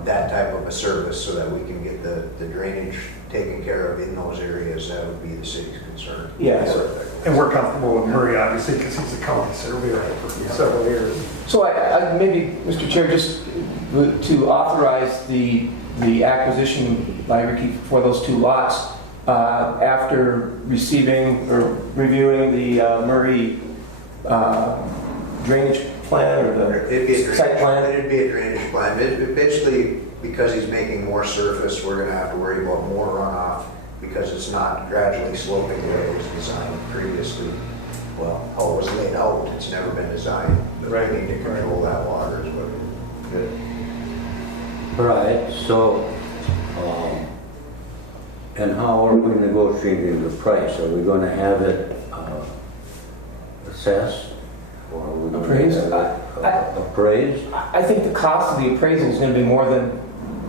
That type of a service, so that we can get the drainage taken care of in those areas, that would be the city's concern. Yes. And we're comfortable with Murray, obviously, because he's a county surveyor for several years. So I maybe, Mr. Chair, just to authorize the acquisition by Ricky for those two lots, after receiving or reviewing the Murray drainage plan or the site plan. It'd be a drainage plan. Basically, because he's making more surface, we're going to have to worry about more runoff because it's not gradually sloping the way it was designed previously. Well, how it was laid out, it's never been designed. But we need to control that water is what we're good. All right, so, and how are we negotiating the price? Are we going to have it assessed? Or are we going Appraised? to have it appraised? I think the cost of the appraisal is going to be more than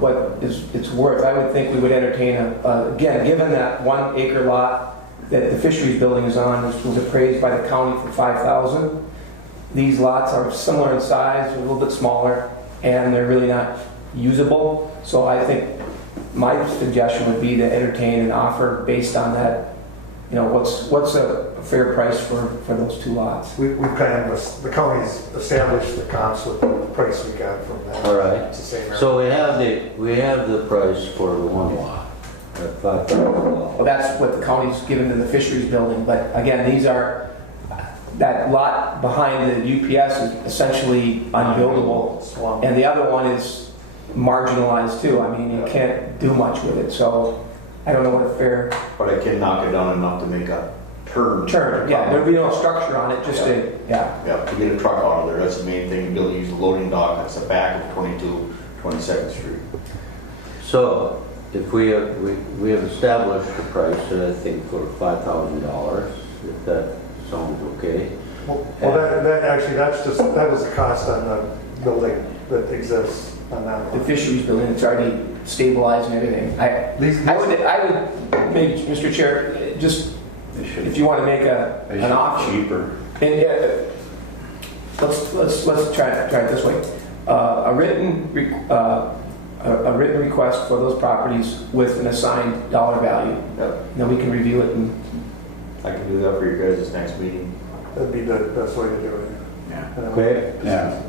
what it's worth. I would think we would entertain, again, given that 1 acre lot that the fisheries building is on, which was appraised by the county for $5,000. These lots are similar in size, a little bit smaller, and they're really not usable. So I think my suggestion would be to entertain an offer based on that. What's a fair price for those two lots? We've kind of, the county's established the comps with the price we got from that. All right. It's the same area. So we have the price for the one lot at $5,000. Well, that's what the county's given to the fisheries building. But again, that lot behind the UPS is essentially unbuildable. And the other one is marginalized too. I mean, you can't do much with it. So I don't know what a fair But I can knock it down enough to make a turn. Yeah, there'd be no structure on it, just Yeah, to get a truck out of there, that's the main thing. Be able to use the loading dock, that's the back of 22nd Street. So if we have established the price, I think, for $5,000, if that sounds okay. Well, that was the cost on the building that exists on that the one. fisheries building, it's already stabilized and everything. I would maybe, Mr. Chair, just if you want to make an offer. Cheaper. And let's try it this way. A written request for those properties with an assigned dollar value. Yep. Then we can review it and. I can do that for you guys this next meeting. That'd be the best way to do it. Yeah. Okay. Yeah.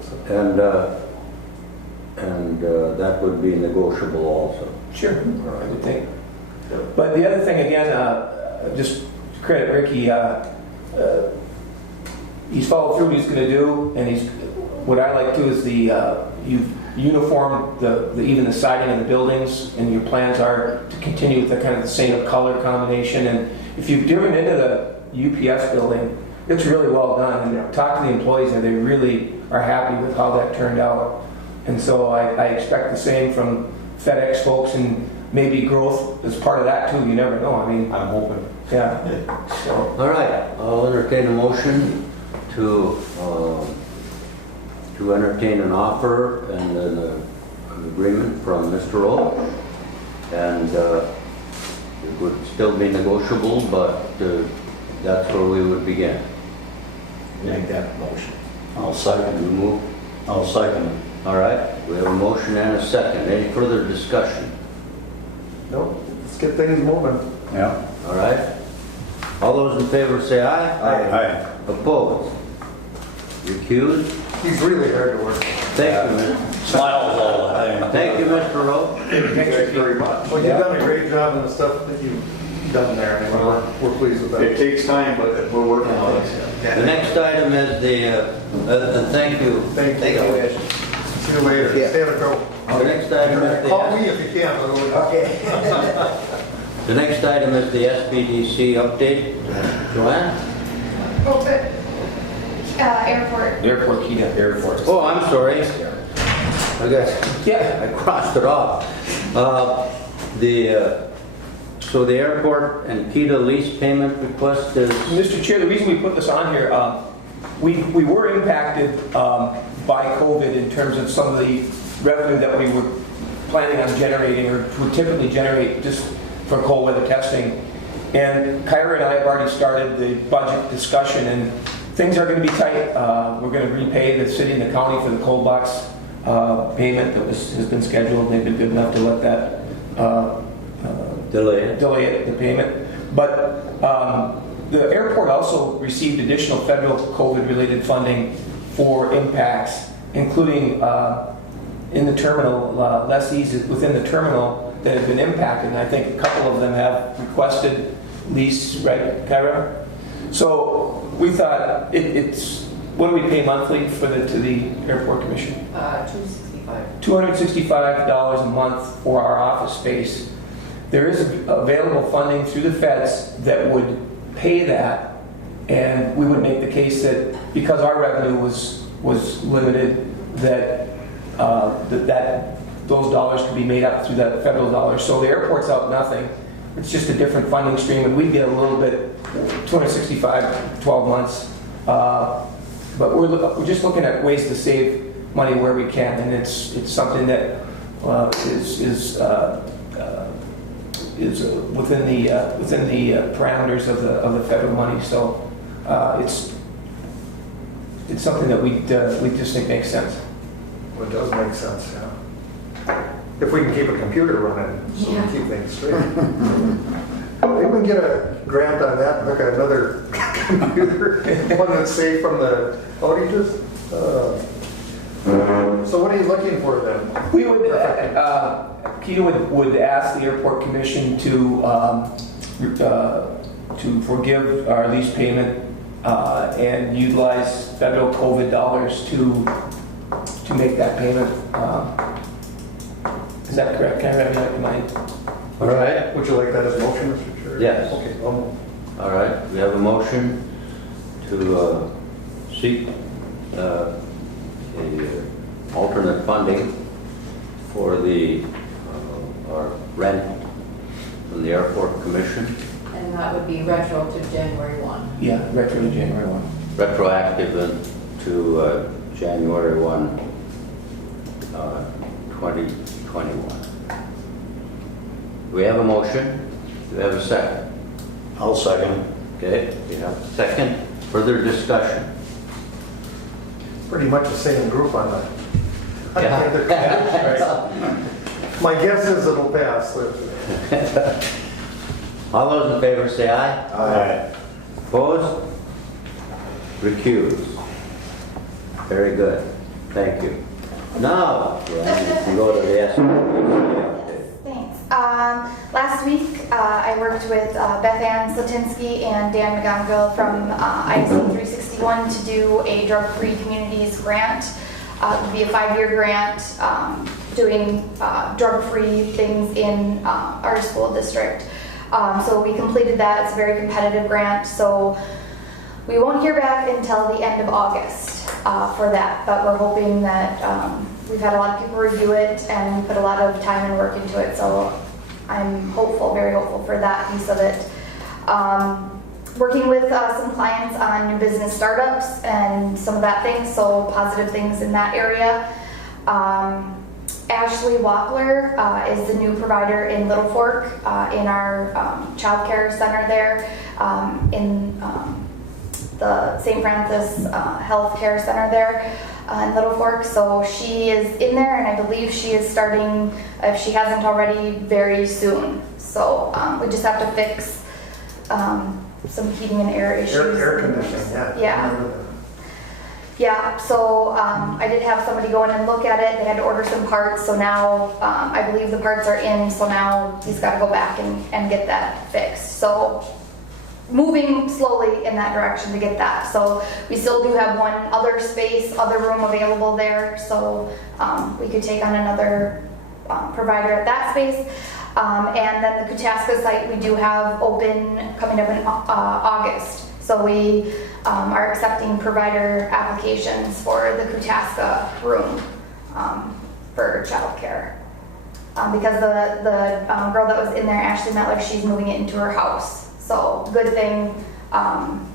And that would be negotiable also. Sure, I would think. But the other thing, again, just to credit Ricky, he's followed through what he's going to do, and what I like too is you've uniformed even the siding of the buildings, and your plans are to continue with the kind of the same color combination. And if you've driven into the UPS building, it's really well done. And talk to the employees, and they really are happy with how that turned out. And so I expect the same from FedEx folks, and maybe growth is part of that too. You never know. I mean, I'm hoping. yeah. So, All right, I'll entertain a motion to entertain an offer and an agreement from Mr. Oak. And it would still be negotiable, but that's where we would begin. Make that motion. I'll second. I'll second it. All right, we have a motion and a second. Any further discussion? Nope, let's get things moving. Yeah. All right. All those in favor say aye. Aye. Opposed? Recused? He's really hard to work with. Thank you, Mr. Smiles all the time. Thank you, Mr. Rowe. Thank you very much. Well, you've done a great job in the stuff that you've done there, and we're pleased with It that. takes time, but we're working on it. The next item is the, thank you. Thank you. See you later. Yeah. Stay on the go. The next item is Call the, me if you can. Okay. the next item is the SBDC update. Joanne? Okay. Airport. Airport, Kita, airport. Oh, I'm sorry. I guess Yeah. I crossed it off. So the airport and Kita lease payment request is, Mr. Chair, the reason we put this on here, we were impacted by COVID in terms of some of the revenue that we were planning on generating or would typically generate just for cold weather testing. And Kyra and I have already started the budget discussion, and things are going to be tight. We're going to repay the city and the county for the cold box payment that has been scheduled. They've been good enough to let that delay. delay the payment. But the airport also received additional federal COVID-related funding for impacts, including in the terminal, lessees within the terminal that have been impacted. And I think a couple of them have requested lease, right, Kyra? So we thought it's, what do we pay monthly to the airport commission? $265. $265 a month for our office space. There is available funding through the feds that would pay that, and we would make the case that because our revenue was limited, that those dollars could be made up through that federal dollars. So the airport's out nothing. It's just a different funding stream, and we get a little bit, 265, 12 months. But we're just looking at ways to save money where we can, and it's something that is within the parameters of the federal money. So it's something that we just think makes sense. Well, it does make sense, yeah. If we can keep a computer running, so we keep things straight. Maybe we can get a grant on that and look at another computer, one that's safe from the outages. So what are you looking for then? We would, Kita would ask the airport commission to forgive our lease payment and utilize federal COVID dollars to make that payment. Is that correct? Can I have that in mind? All right. Would you like that as a motion, Mr. Chair? Yes. Okay, All right, we have a motion to seek alternate funding for our rent from the airport commission, And that would be retro to January 1. Yeah, retro to January 1. retroactive to January 1, 2021. Do we have a motion? Do we have a second? I'll second. Okay, we have a second. Further discussion? pretty much the same group on the. Yeah. My guess is it'll pass. All those in favor say aye. Aye. Opposed? Recused. Very good. Thank you. Now, we can go to the SBDC. Thanks. Last week, I worked with Beth Ann Slatinsky and Dan McGonigal from IC 361 to do a drug-free communities grant. It would be a 5-year grant doing drug-free things in our school district. So we completed that. It's a very competitive grant. So we won't hear back until the end of August for that, but we're hoping that we've had a lot of people review it and put a lot of time and work into it. So I'm hopeful, very hopeful for that piece of it. Working with some clients on new business startups and some of that things, so positive things in that area. Ashley Wackler is the new provider in Little Fork in our child care center there in the St. Francis Health Care Center there in Little Fork. So she is in there, and I believe she is starting, if she hasn't already, very soon. So we just have to fix some heating and air issues. Air conditioning, yeah. Yeah. Yeah, so I did have somebody go in and look at it. They had to order some parts, so now I believe the parts are in, so now he's got to go back and get that fixed. So moving slowly in that direction to get that. So we still do have one other space, other room available there, so we could take on another provider at that space. And then the Kutaska site we do have open coming up in August. So we are accepting provider applications for the Kutaska room for childcare. Because the girl that was in there, Ashley Mettler, she's moving it into her house. So good thing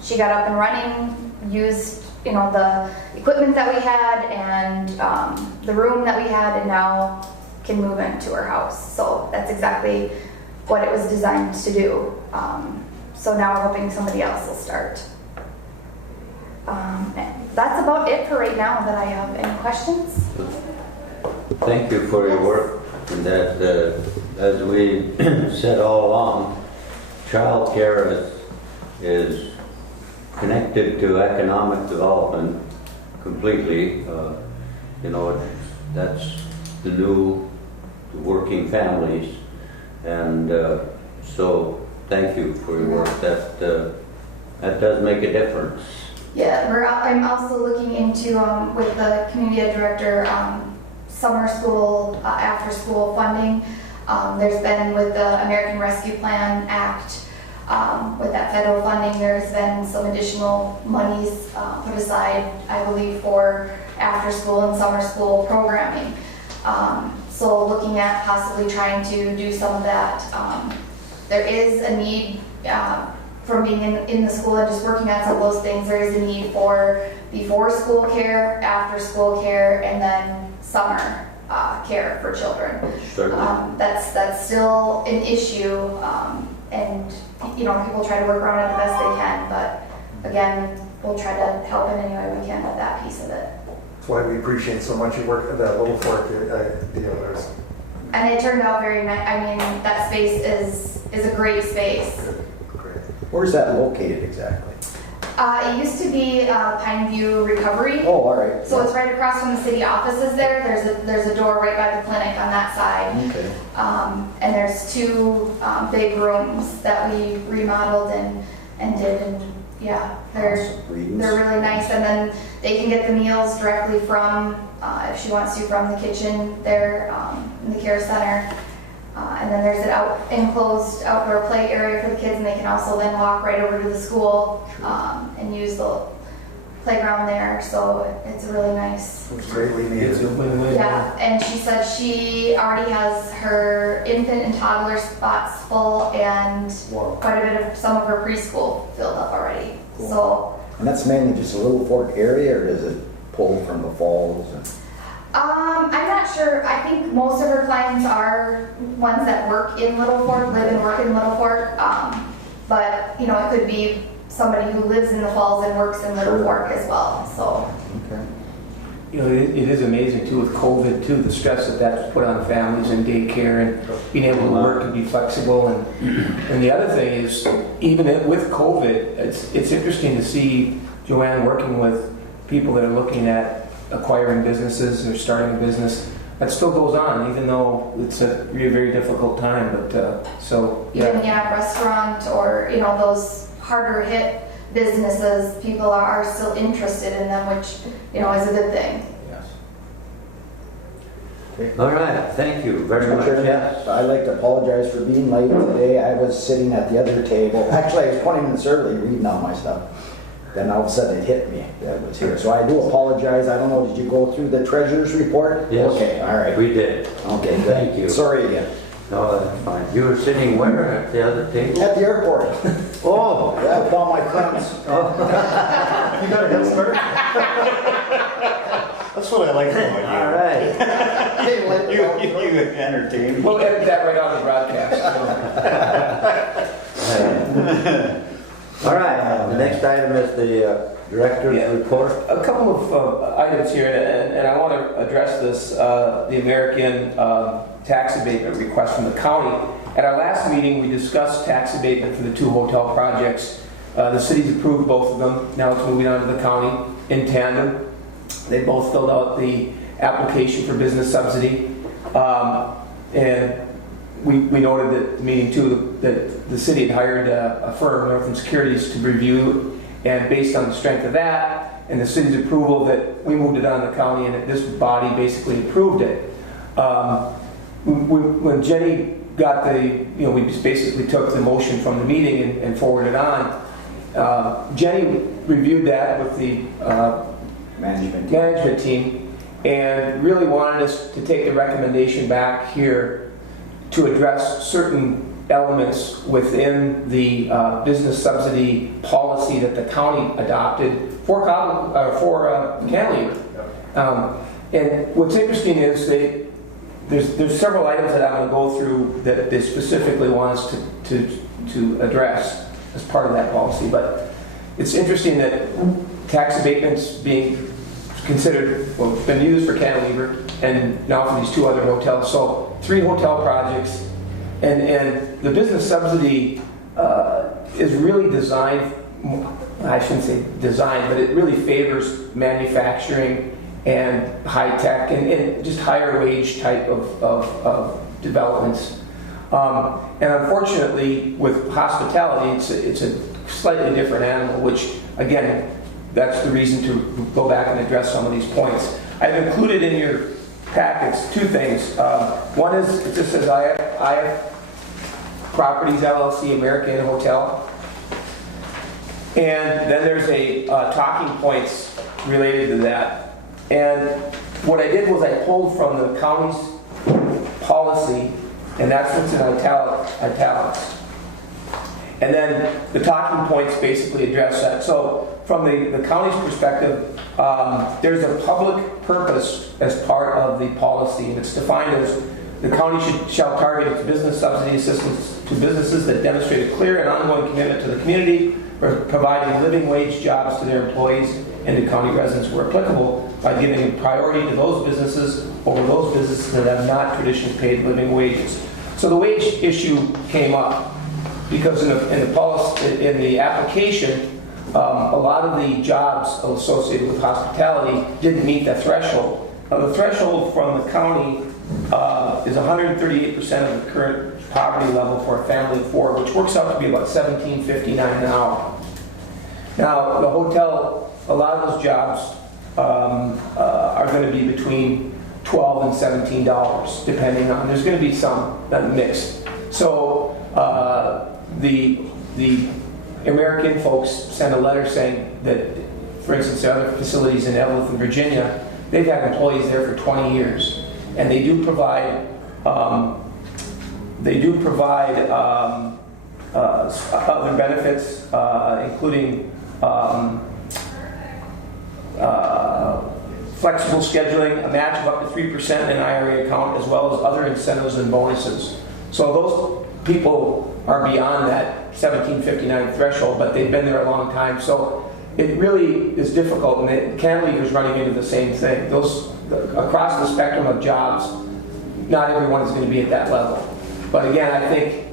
she got up and running, used the equipment that we had and the room that we had, and now can move into her house. So that's exactly what it was designed to do. So now we're hoping somebody else will start. That's about it for right now that I have. Any questions? Thank you for your work. And that, as we said all along, child care is connected to economic development completely. That's the new working families. And so thank you for your work. That does make a difference. Yeah, I'm also looking into, with the community ed director, summer school, after school funding. There's been with the American Rescue Plan Act, with that federal funding, there's been some additional monies put aside, I believe, for after school and summer school programming. So looking at possibly trying to do some of that. There is a need from being in the school and just working on some of those things. There is a need for before school care, after school care, and then summer care for children. Certainly. That's still an issue, and people try to work around it the best they can. But again, we'll try to help in any way we can with that piece of it. That's why we appreciate so much your work at that Little Fork dealers. And it turned out very nice. I mean, that space is a great space. Great. Where's that located exactly? It used to be Pine View Recovery. Oh, all right. So it's right across from the city offices there. There's a door right by the clinic on that side. Okay. And there's two big rooms that we remodeled and did. And yeah, they're really nice. And then they can get the meals directly from, if she wants to, from the kitchen there in the care center. And then there's an enclosed outdoor play area for the kids, and they can also then walk right over to the school and use the playground there. So it's really nice. It's greatly needed. It's a win-win. Yeah, and she said she already has her infant and toddler spots full, and Wow. quite a bit of some of her preschool filled up already. Cool. So And that's mainly just a Little Fork area, or does it pull from the falls? I'm not sure. I think most of her clients are ones that work in Little Fork, live and work in Little Fork. But it could be somebody who lives in the Falls and works in Little Sure. Fork as well. So Okay. It is amazing too with COVID too, the stress that's put on families and daycare and being able to work and be flexible. And the other thing is, even with COVID, it's interesting to see Joanne working with people that are looking at acquiring businesses or starting a business. That still goes on, even though it's a very, very difficult time. But even restaurant or those harder hit businesses, people are still interested in them, which is a good thing. Yes. All right, thank you very much. Yes. I'd like to apologize for being late today. I was sitting at the other table. Actually, I was 20 minutes early reading all my stuff. Then all of a sudden it hit me that it was here. So I do apologize. I don't know, did you go through the treasurer's report? Yes. Okay, all right. We did. Okay, good. Thank you. Sorry again. No, that's fine. You were sitting where? At the other table? At the airport. Oh! Yeah, with all my friends. You got a head start? That's what I like about you. All right. You entertain. we'll edit that right out of the broadcast. All right, the next item is the director's report. A couple of items here, and I want to address this, the American tax abatement request from the county. At our last meeting, we discussed tax abatement for the two hotel projects. The city's approved both of them. Now it's moving on to the county in tandem. They both filled out the application for business subsidy. And we noted at the meeting too that the city had hired a firm, Northern Securities, to review, and based on the strength of that and the city's approval, that we moved it on to the county, and that this body basically approved it. When Jenny got we just basically took the motion from the meeting and forwarded it on. Jenny reviewed that with the management team and really wanted us to take the recommendation back here to address certain elements within the business subsidy policy that the county adopted for Cantilever. And what's interesting is there's several items that I'm going to go through that they specifically want us to address as part of that policy. But it's interesting that tax abatements being considered, well, it's been used for Cantilever and now for these 2 other hotels. So 3 hotel projects, and the business subsidy is really designed, I shouldn't say designed, but it really favors manufacturing and high tech and just higher wage type of developments. And unfortunately, with hospitality, it's a slightly different animal, which again, that's the reason to go back and address some of these points. I've included in your packets 2 things. One is, it just says I Properties LLC American Hotel. And then there's a talking points related to that. And what I did was I pulled from the county's policy, and that's what's in italics. And then the talking points basically address that. So from the county's perspective, there's a public purpose as part of the policy, and it's defined as the county shall target its business subsidy assistance to businesses that demonstrate a clear and ongoing commitment to the community, for providing living wage jobs to their employees and to county residents where applicable, by giving priority to those businesses over those businesses that have not traditionally paid living wages. So the wage issue came up because in the policy, in the application, a lot of the jobs associated with hospitality didn't meet the threshold. Now, the threshold from the county is 138% of the current poverty level for a family of 4, which works out to be about $17.59 an hour. Now, the hotel, a lot of those jobs are going to be between $12 and $17, depending on, there's going to be some mixed. So the American folks sent a letter saying that, for instance, the other facilities in Evelyn, Virginia, they've had employees there for 20 years, and they do provide other benefits, including flexible scheduling, a match of up to 3% in an IRA account, as well as other incentives and bonuses. So those people are beyond that $17.59 threshold, but they've been there a long time. So it really is difficult, and Cantilever is running into the same thing. Across the spectrum of jobs, not everyone is going to be at that level. But again, I think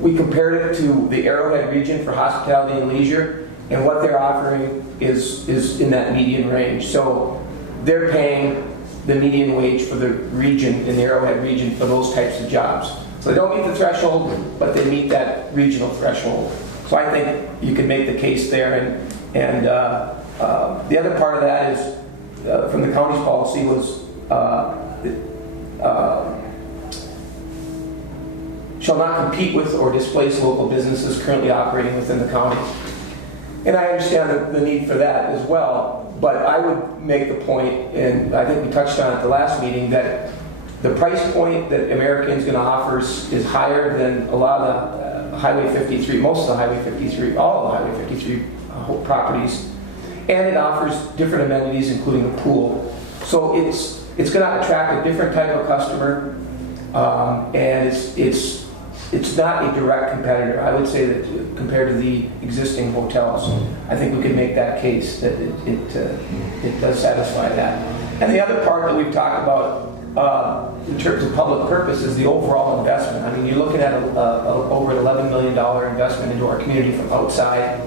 we compared it to the Arrowhead region for hospitality and leisure, and what they're offering is in that median range. So they're paying the median wage for the region, in the Arrowhead region, for those types of jobs. So they don't meet the threshold, but they meet that regional threshold. So I think you could make the case there. And the other part of that is, from the county's policy, was shall not compete with or displace local businesses currently operating within the county. And I understand the need for that as well, but I would make the point, and I think we touched on it at the last meeting, that the price point that American's going to offer is higher than a lot of the Highway 53, most of the Highway 53, all of the Highway 53 properties, and it offers different amenities, including a pool. So it's going to attract a different type of customer, and it's not a direct competitor. I would say that compared to the existing hotels, I think we could make that case that it does satisfy that. And the other part that we've talked about in terms of public purpose is the overall investment. I mean, you're looking at over an $11 million investment into our community from outside.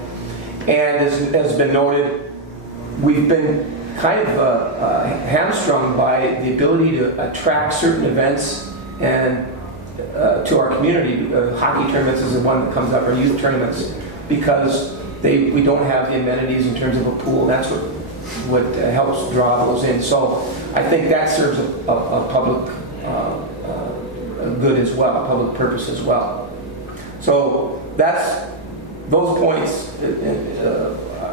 And as has been noted, we've been kind of hamstrung by the ability to attract certain events and to our community. Hockey tournaments is the one that comes up, or youth tournaments, because we don't have the amenities in terms of a pool. That's what helps draw those in. So I think that serves a public good as well, a public purpose as well. So those points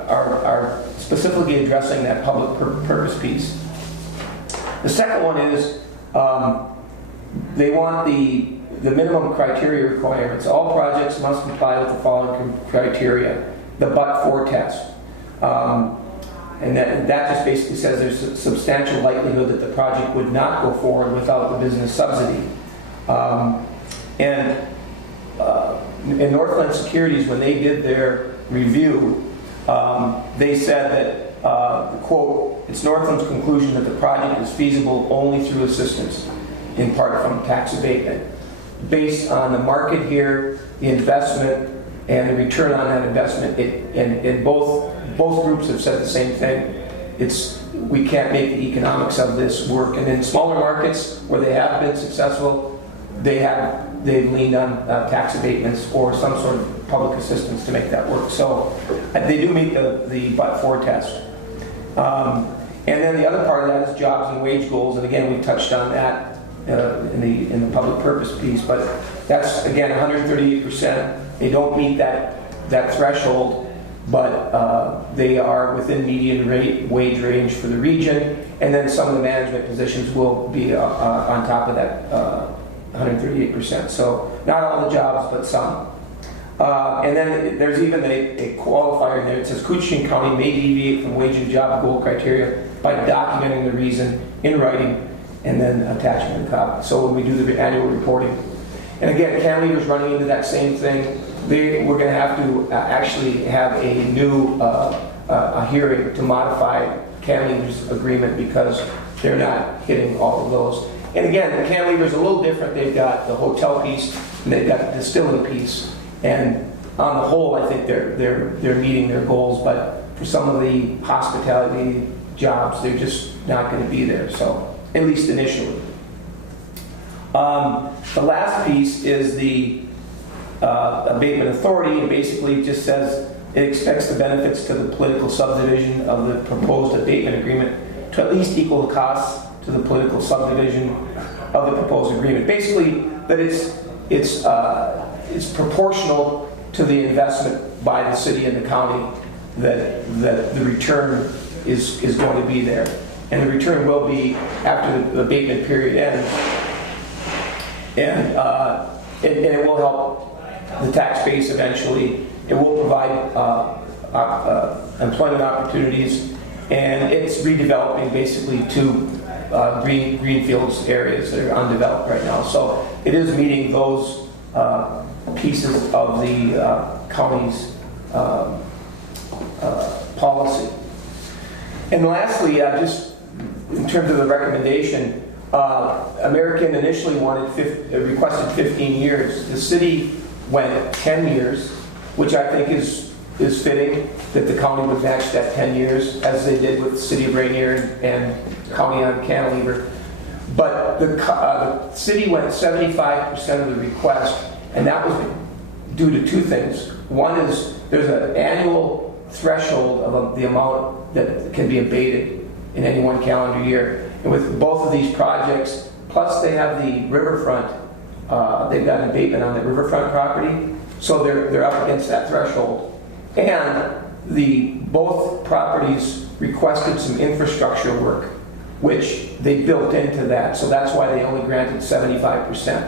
are specifically addressing that public purpose piece. The second one is they want the minimum criteria requirements. All projects must comply with the following criteria. The but-for test. And that just basically says there's a substantial likelihood that the project would not go forward without the business subsidy. In Northland Securities, when they did their review, they said that, quote, it's Northland's conclusion that the project is feasible only through assistance, in part from tax abatement. Based on the market here, the investment, and the return on that investment, and both groups have said the same thing. We can't make the economics of this work. And in smaller markets where they have been successful, they've leaned on tax abatements or some sort of public assistance to make that work. So they do meet the but-for test. And then the other part of that is jobs and wage goals. And again, we touched on that in the public purpose piece. But that's, again, 138%. They don't meet that threshold, but they are within median wage range for the region. And then some of the management positions will be on top of that 138%. So not all the jobs, but some. And then there's even a qualifier in there. It says Koochiching County may deviate from wage and job goal criteria by documenting the reason in writing and then attaching the copy. So when we do the annual reporting. And again, Cantilever's running into that same thing. We're going to have to actually have a new a hearing to modify Cantilever's agreement because they're not hitting all of those. And again, Cantilever's a little different. They've got the hotel piece and they've got the distilling piece. And on the whole, I think they're meeting their goals. But for some of the hospitality jobs, they're just not going to be there. So at least initially. The last piece is the Abatement Authority. It basically just says it expects the benefits to the political subdivision of the proposed abatement agreement to at least equal the costs to the political subdivision of the proposed agreement. Basically, that it's proportional to the investment by the city and the county that the return is going to be there. And the return will be after the abatement period ends. And it will help the tax base eventually. It will provide employment opportunities, and it's redeveloping basically two greenfields areas that are undeveloped right now. So it is meeting those pieces of the county's policy. And lastly, just in terms of the recommendation, American initially requested 15 years. The city went 10 years, which I think is fitting that the county would match that 10 years as they did with the city of Rainier and county on Cantilever. But the city went 75% of the request, and that was due to two things. One is there's an annual threshold of the amount that can be abated in any one calendar year. And with both of these projects, plus they have the riverfront, they've got an abatement on the riverfront property, so they're up against that threshold. And both properties requested some infrastructure work, which they built into that, so that's why they only granted 75%.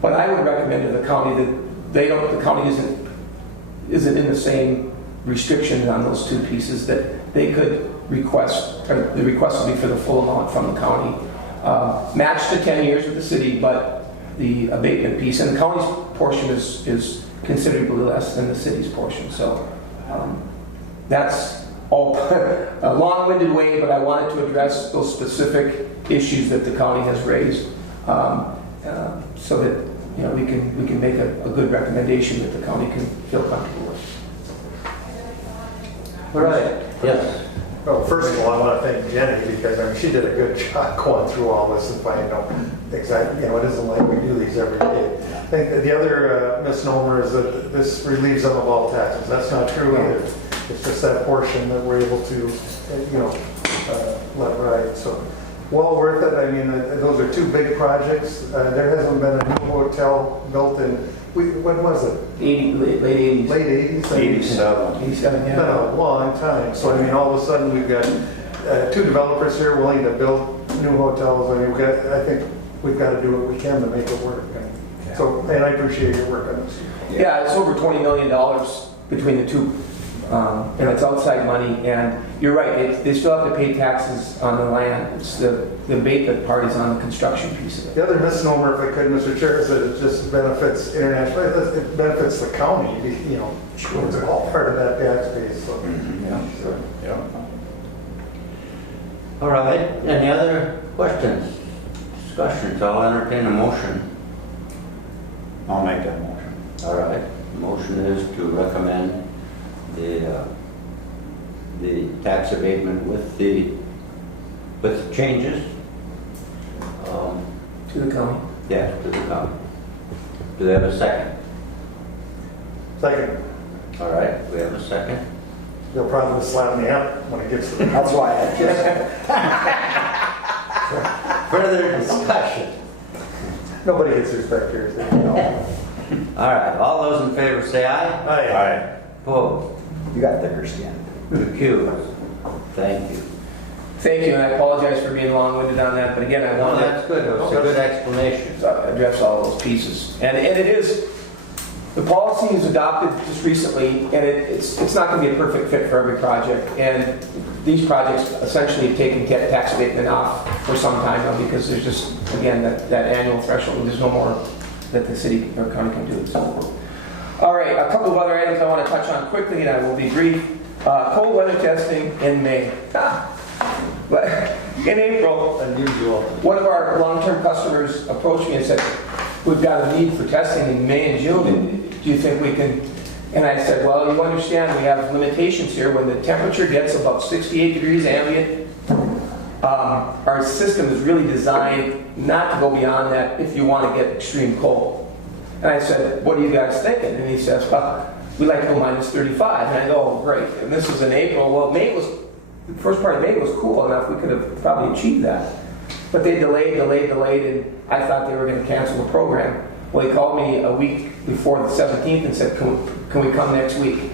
But I would recommend to the county that the county isn't in the same restriction on those two pieces, that they could request, or the request would be for the full amount from the county. Match the 10 years with the city, but the abatement piece, and the county's portion is considerably less than the city's portion. So that's all a long-winded way, but I wanted to address those specific issues that the county has raised, so that we can make a good recommendation that the county can feel comfortable with. All right. Yes. Well, first of all, I want to thank Jenny because, I mean, she did a good job going through all this and finding out exactly, you know, it isn't like we do these every day. I think that the other misnomer is that this relieves them of all taxes. That's not true either. It's just that portion that we're able to, you know, let ride. So, well worth it. I mean, those are two big projects. There hasn't been a new hotel built in, when was it? Late 80s. Late 80s? 87. 87, It's been yeah. a long time. So, I mean, all of a sudden, we've got two developers here willing to build new hotels. I mean, I think we've got to do what we can to make it work. And so, and I appreciate your work on this. Yeah, it's over $20 million between the two. And it's outside money, and you're right, they still have to pay taxes on the land. It's the abatement part is on the construction piece of it. The other misnomer, if I could, Mr. Chair, is that it just benefits international, it benefits the county, you know, it's all part of that tax base, so. Yeah. So, Yeah. All right, any other questions, discussions? I'll entertain a motion. I'll make that motion. All right, the motion is to recommend the tax abatement with the changes. To the county. Yeah, to the county. Do they have a second? Second, All right, we have a second. you'll probably slap me up when it gets to the. That's why I just, Further discussion. Nobody gets respect here. All right, all those in favor say aye. Aye. Opposed? you got thicker skin. Recused? Thank you. Thank you, and I apologize for being long-winded on that, but again, I No, wanted that's good, it was a good explanation. to address all those pieces. And it is, the policy is adopted just recently, and it's not going to be a perfect fit for every project. And these projects essentially have taken tax abatement off for some time now because there's just, again, that annual threshold, there's no more that the city or county can do. So, all right, a couple of other items I want to touch on quickly, and I will be brief. Cold weather testing in May. But in April, Unusual. one of our long-term customers approached me and said, we've got a need for testing in May and June, and do you think we can? And I said, well, you understand we have limitations here. When the temperature gets above 68 degrees ambient, our system is really designed not to go beyond that if you want to get extreme cold. And I said, what are you guys thinking? And he says, well, we like to go minus 35. And I go, oh, great. And this was in April. Well, the first part of May was cool enough. We could have probably achieved that. But they delayed, and I thought they were going to cancel the program. Well, he called me a week before the 17th and said, can we come next week?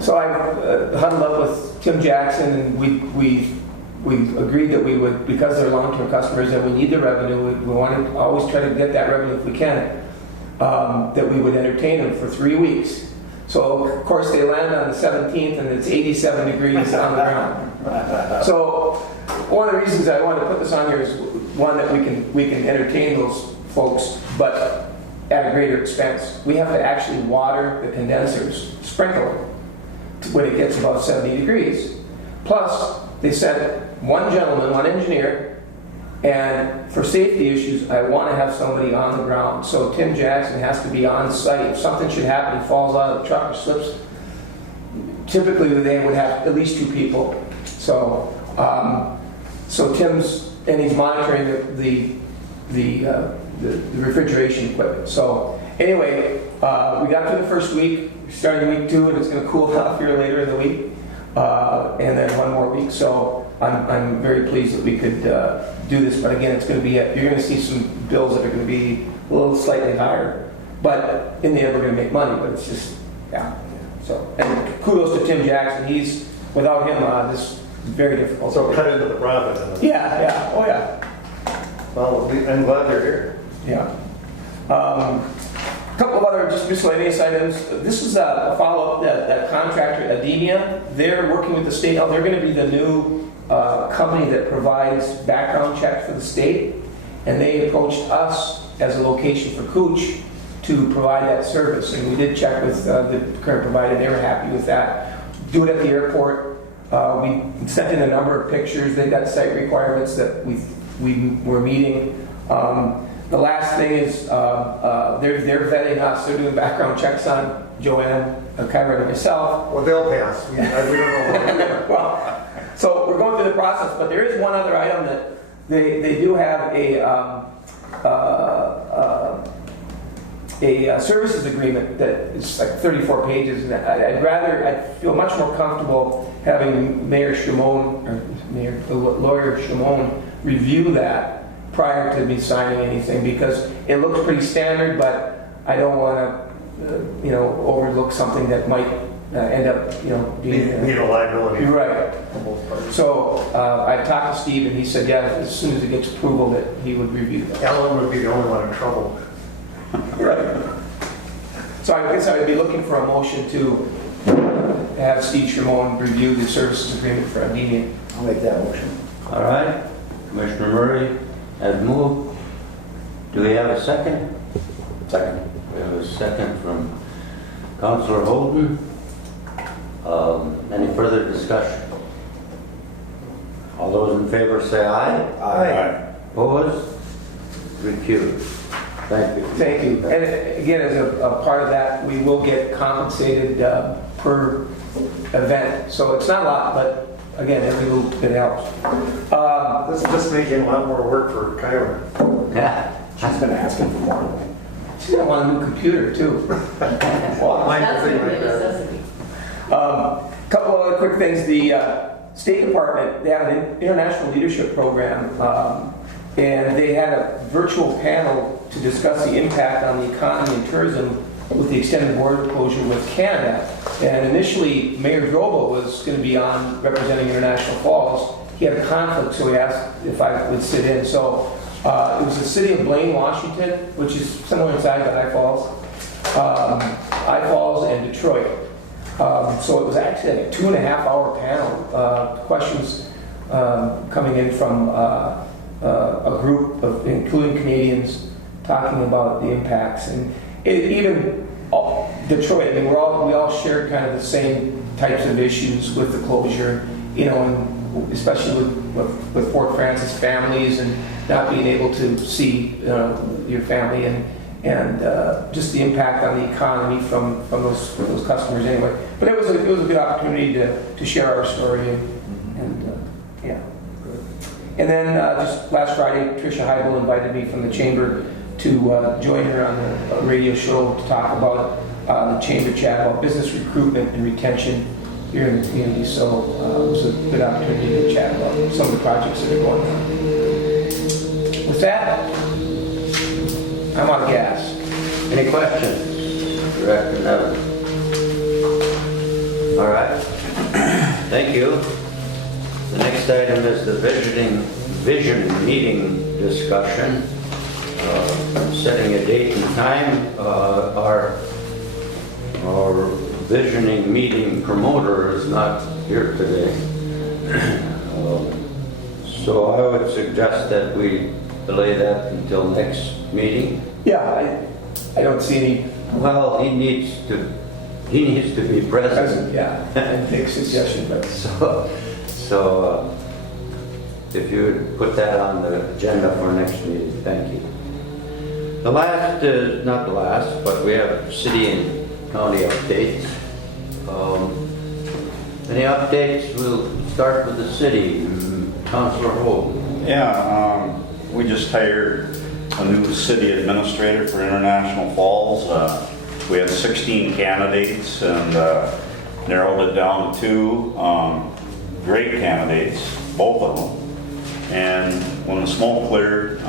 So I huddled up with Tim Jackson, and we agreed that we would, because they're long-term customers and we need the revenue, we want to always try to get that revenue if we can, that we would entertain them for 3 weeks. So, of course, they land on the 17th, and it's 87 degrees on the ground. So, one of the reasons I wanted to put this on here is, one, that we can entertain those folks, but at a greater expense. We have to actually water the condensers, sprinkle them, when it gets above 70 degrees. Plus, they sent one gentleman, one engineer, and for safety issues, I want to have somebody on the ground. So Tim Jackson has to be on site. If something should happen, he falls out of the truck or slips, typically they would have at least 2 people. So, Tim's, and he's monitoring the refrigeration equipment. So anyway, we got through the first week, starting week 2, and it's going to cool off here later in the week, and then 1 more week. So I'm very pleased that we could do this. But again, it's going to be you're going to see some bills that are going to be a little slightly higher. But in the end, we're going to make money. But it's just, yeah. So, and kudos to Tim Jackson. Without him, this is very difficult. So cut into the profit. Yeah, oh yeah. Well, I'm glad you're here. Yeah. A couple of other just miscellaneous items. This is a follow-up that contractor, Abatement, they're working with the state. They're going to be the new company that provides background checks for the state. And they approached us as a location for Cooch to provide that service. And we did check with the current provider. They were happy with that. Do it at the airport. We sent in a number of pictures. They've got site requirements that we were meeting. The last thing is they're vetting us. They're doing background checks on Joanne, Kyra, and myself. Well, they'll pass. We don't know. Well, through the process, but there is one other item that they do have a services agreement that is like 34 pages, and I'd feel much more comfortable having Lawyer Shimon review that prior to me signing anything, because it looks pretty standard, but I don't want to, overlook something that might end up, being Being a liability. right. For both parties. So I talked to Steve, and he said, yeah, as soon as it gets approval, that he would review that. Alan would be the only one in trouble. Right. So I guess I would be looking for a motion to have Steve Shimon review the services agreement for Abatement. I'll make that motion. All right, Commissioner Murray has moved. Do we have a second? Second. We have a second from Councillor Holden. Any further discussion? All those in favor say aye. Aye. Opposed? Recused. Thank you. Thank you. And again, as a part of that, we will get compensated per event. So it's not a lot, but again, every little bit helps. This is just making a lot more work for Kyler. Yeah. She's been asking for more. She's gonna want a new computer too. That's going to be a necessity. Couple other quick things. The State Department, they have an international leadership program, and they had a virtual panel to discuss the impact on the economy and tourism with the extended border closure with Canada. And initially, Mayor Drobo was going to be on representing International Falls. He had a conflict, so he asked if I would sit in. So it was the city of Blaine, Washington, which is somewhere inside of I Falls, and Detroit. So it was actually like a 2.5-hour panel, questions coming in from a group of, including Canadians, talking about the impacts. And even Detroit, I mean, we all shared kind of the same types of issues with the closure, and especially with Fort Francis families and not being able to see your family, and just the impact on the economy from those customers anyway. But it was a good opportunity to share our story, and yeah. And then just last Friday, Tricia Heibel invited me from the chamber to join her on the radio show to talk about the chamber chat about business recruitment and retention here in the community. So it was a good opportunity to chat about some of the projects that are going on. With that, I'm out of gas. Any questions? Director Nevin? All right. Thank you. The next item is the vision meeting discussion. Setting a date and time. Our visioning meeting promoter is not here today. So I would suggest that we delay that until next meeting. Yeah, I don't see any. Well, he needs to be present. Yeah, and take suggestion, but So if you would put that on the agenda for next meeting, thank you. The last is, not the last, but we have city and county updates. Any updates? We'll start with the city. Councillor Holden. Yeah, we just hired a new city administrator for International Falls. We had 16 candidates and narrowed it down to 2 great candidates, both of them. And when the smoke cleared,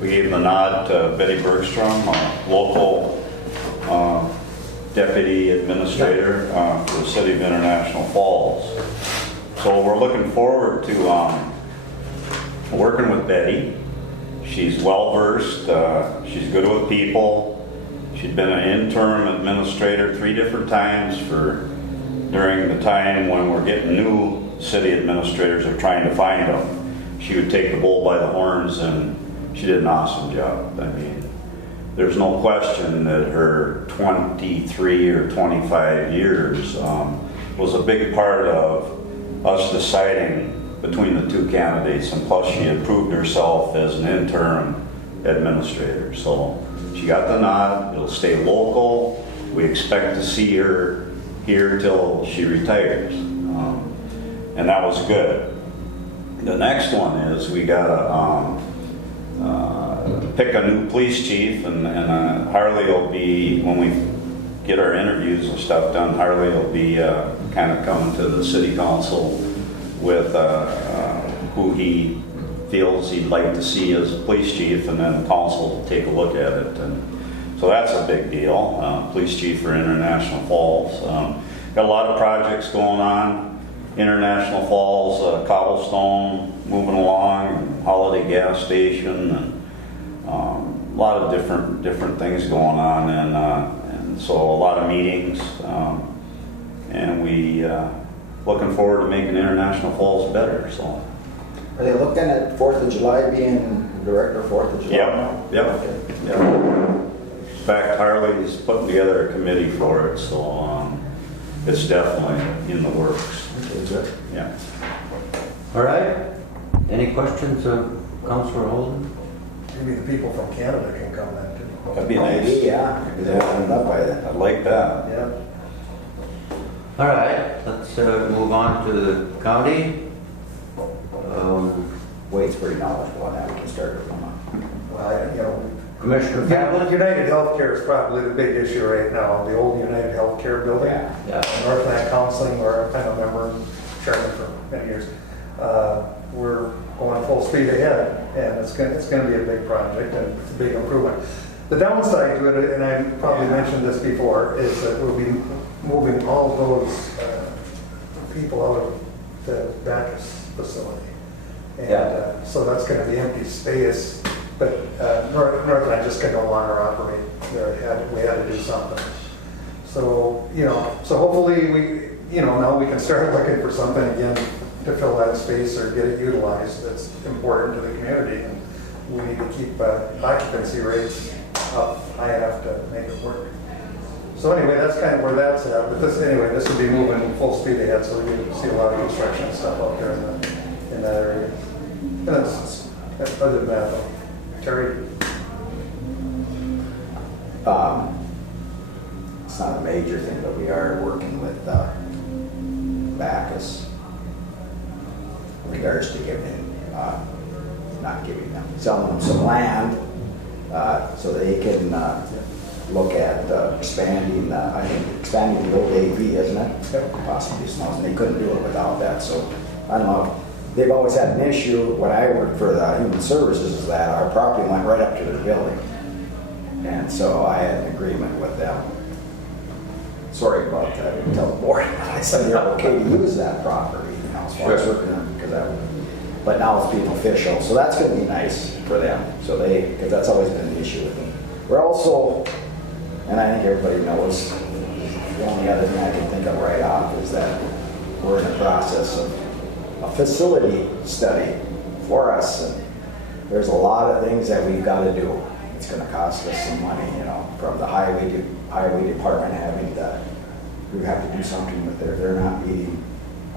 we gave the nod to Betty Bergstrom, a local deputy administrator for the city of International Falls. So we're looking forward to working with Betty. She's well-versed, she's good with people. She'd been an interim administrator 3 different times during the time when we're getting new city administrators or trying to find them. She would take the bull by the horns, and she did an awesome job. I mean, there's no question that her 23 or 25 years was a big part of us deciding between the 2 candidates, and plus she had proved herself as an interim administrator. So she got the nod. It'll stay local. We expect to see her here till she retires. And that was good. The next one is we gotta pick a new police chief, and Harley will be, when we get our interviews and stuff done, Harley will be kind of coming to the city council with who he feels he'd like to see as a police chief, and then the council will take a look at it. And so that's a big deal. Police chief for International Falls. Got a lot of projects going on. International Falls, cobblestone moving along, Holiday gas station, and a lot of different things going on, and so a lot of meetings, and we looking forward to making International Falls better. So. Are they looking at 4th of July being director of 4th of July? Yep. Okay. Yep. In fact, Harley's putting together a committee for it, so it's definitely in the works. Okay, good. Yeah. All right. Any questions of Councilor Holden? Maybe the people from Canada can come then too. That'd be nice. Yeah, because they're opened up by then. I'd like that. Yeah. All right, let's move on to the county. Wade's pretty knowledgeable on that. We can start with him. Well, you know, Commissioner Campbell? United Healthcare is probably the big issue right now, the old United Healthcare building. Yeah. Northland Counseling, where I've been a member and chairman for many years. We're going full speed ahead, and it's going to be a big project, and it's a big improvement. The downside to it, and I probably mentioned this before, is that we'll be moving all those people out of the Bacchus facility. And so that's going to be empty space, but Northland just can no longer operate there. We had to do something. So, so hopefully now we can start looking for something again to fill that space or get it utilized. That's important to the community, and we need to keep occupancy rates up high enough to make it work. So anyway, that's kind of where that's at. But this will be moving full speed ahead, so we see a lot of construction stuff out there in that area. And that's other than that, though. Terry? It's not a major thing, but we are working with Bacchus in regards to selling them some land so they can look at expanding the old AV, isn't it? Yep. Possibly smells, and they couldn't do it without that. So I don't know. They've always had an issue. When I worked for the Human Services, is that our property went right up to their building, and so I had an agreement with them. Sorry about that. I didn't tell the board. I said they're okay to use that property. As far as working on, but now it's being official, so that's going to be nice for them. So because that's always been an issue with them. We're also, and I think everybody knows, the only other thing I can think of right off is that we're in the process of a facility study for us, and there's a lot of things that we've got to do. It's going to cost us some money, from the highway department having that. We have to do something with they're not meeting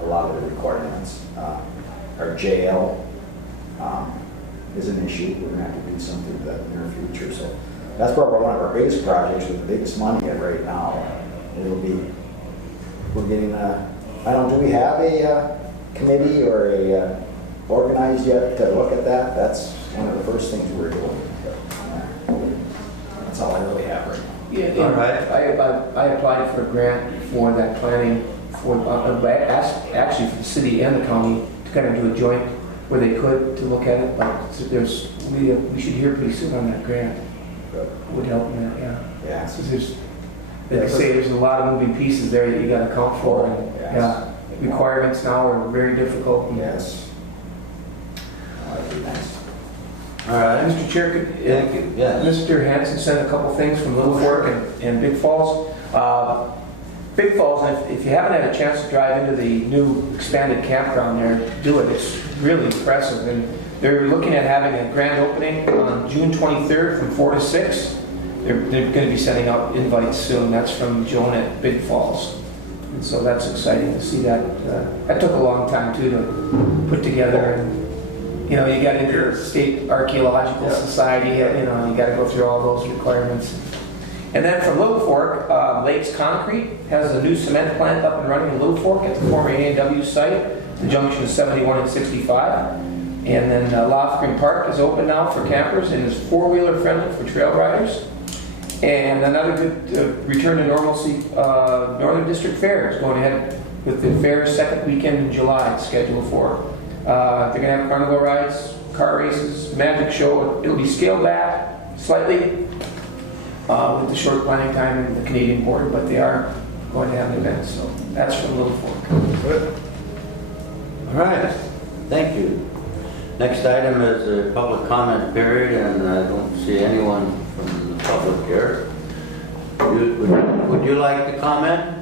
a lot of the requirements. Our jail is an issue. We're going to have to do something with that in the near future. So that's probably one of our biggest projects with the biggest money in right now. We're getting do we have a committee or a organized yet to look at that? That's one of the first things we're doing. That's all I really have right now. Yeah, All right. I applied for a grant for that planning for actually for the city and the county to kind of do a joint where they could to look at it. But we should hear pretty soon on that grant. Would help in that, yeah. Yeah. So like I say, there's a lot of moving pieces there that you got to account for, and requirements now are very difficult. Yes. That'd be nice. All right. Mr. Chair, Thank you. Yes. Mr. Hanson sent a couple things from Little Fork and Big Falls. Big Falls, if you haven't had a chance to drive into the new expanded campground there, do it. It's really impressive. And they're looking at having a grand opening on June 23rd from 4 to 6. They're going to be sending out invites soon. That's from Joan at Big Falls. And so that's exciting to see that. That took a long time, too, to put together. And you got into the State Archaeological Society, you got to go through all those requirements. And then from Little Fork, Lakes Concrete has a new cement plant up and running in Little Fork at the former A&W site. the junction of 71 and 65. And then Lothringen Park is open now for campers and is four-wheeler friendly for trail riders. And another good return to normalcy, Northern District Fair is going ahead with the fair's second weekend in July, it's scheduled for. They're going to have carnival rides, car races, magic show. It'll be scaled back slightly with the short planning time and the Canadian border, but they are going to have an event. So that's from Little Fork. Good. All right, thank you. Next item is a public comment period, and I don't see anyone from the public here. Would you like to comment?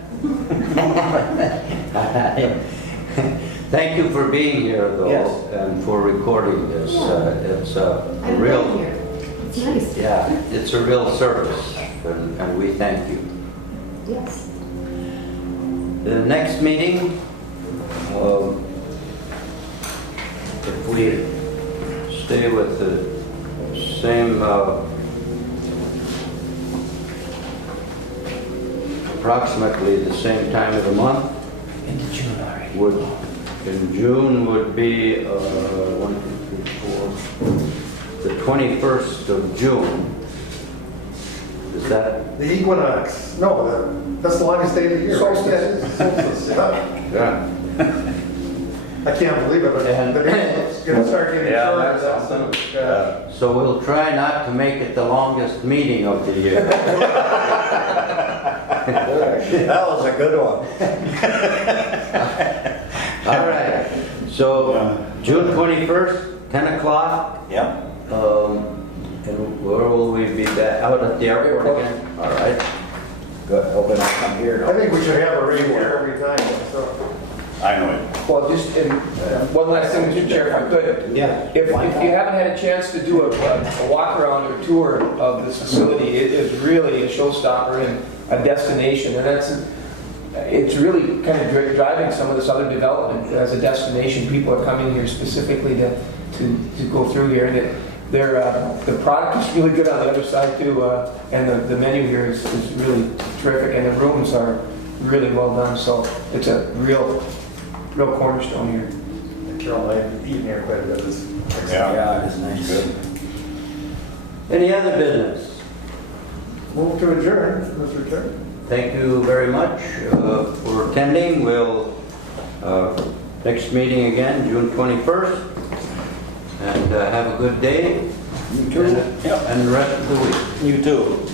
Thank you for being here, though, Yes. and for recording this. It's a I'm real, right here. It's nice. yeah, it's a real service, and we thank you. Yes. The next meeting, if we stay with the same, approximately the same time of the month, Into June already. in June would be, the 21st of June. Is that? The equinox, no, that's the longest day of the year. Solstice. Solstice, yeah. Yeah. I can't believe it, but And- the day's gonna start getting Yeah, shorter. that's something. So we'll try not to make it the longest meeting of the year. That was a good one. All right, so June 21st, 10 o'clock. Yep. And where will we be back? Out at the airport again? All right. Good, hoping I'll come here. I think we should have a regular every time, so. I know it. Well, just one last thing, Mr. Chair, if I could. Yeah. If you haven't had a chance to do a walk around or tour of this facility, it is really a showstopper and a destination, and it's really kind of driving some of this other development as a destination. People are coming here specifically to go through here, and the product is really good on the other side too, and the menu here is really terrific, and the rooms are really well done. So it's a real cornerstone here. Carol and I have eaten here quite a bit. Yeah, it's nice. Good. Any other business? Move to adjourn, Mr. Chair. Thank you very much for attending. We'll, next meeting again, June 21st. And have a good day. You too. And the rest of the week. You too.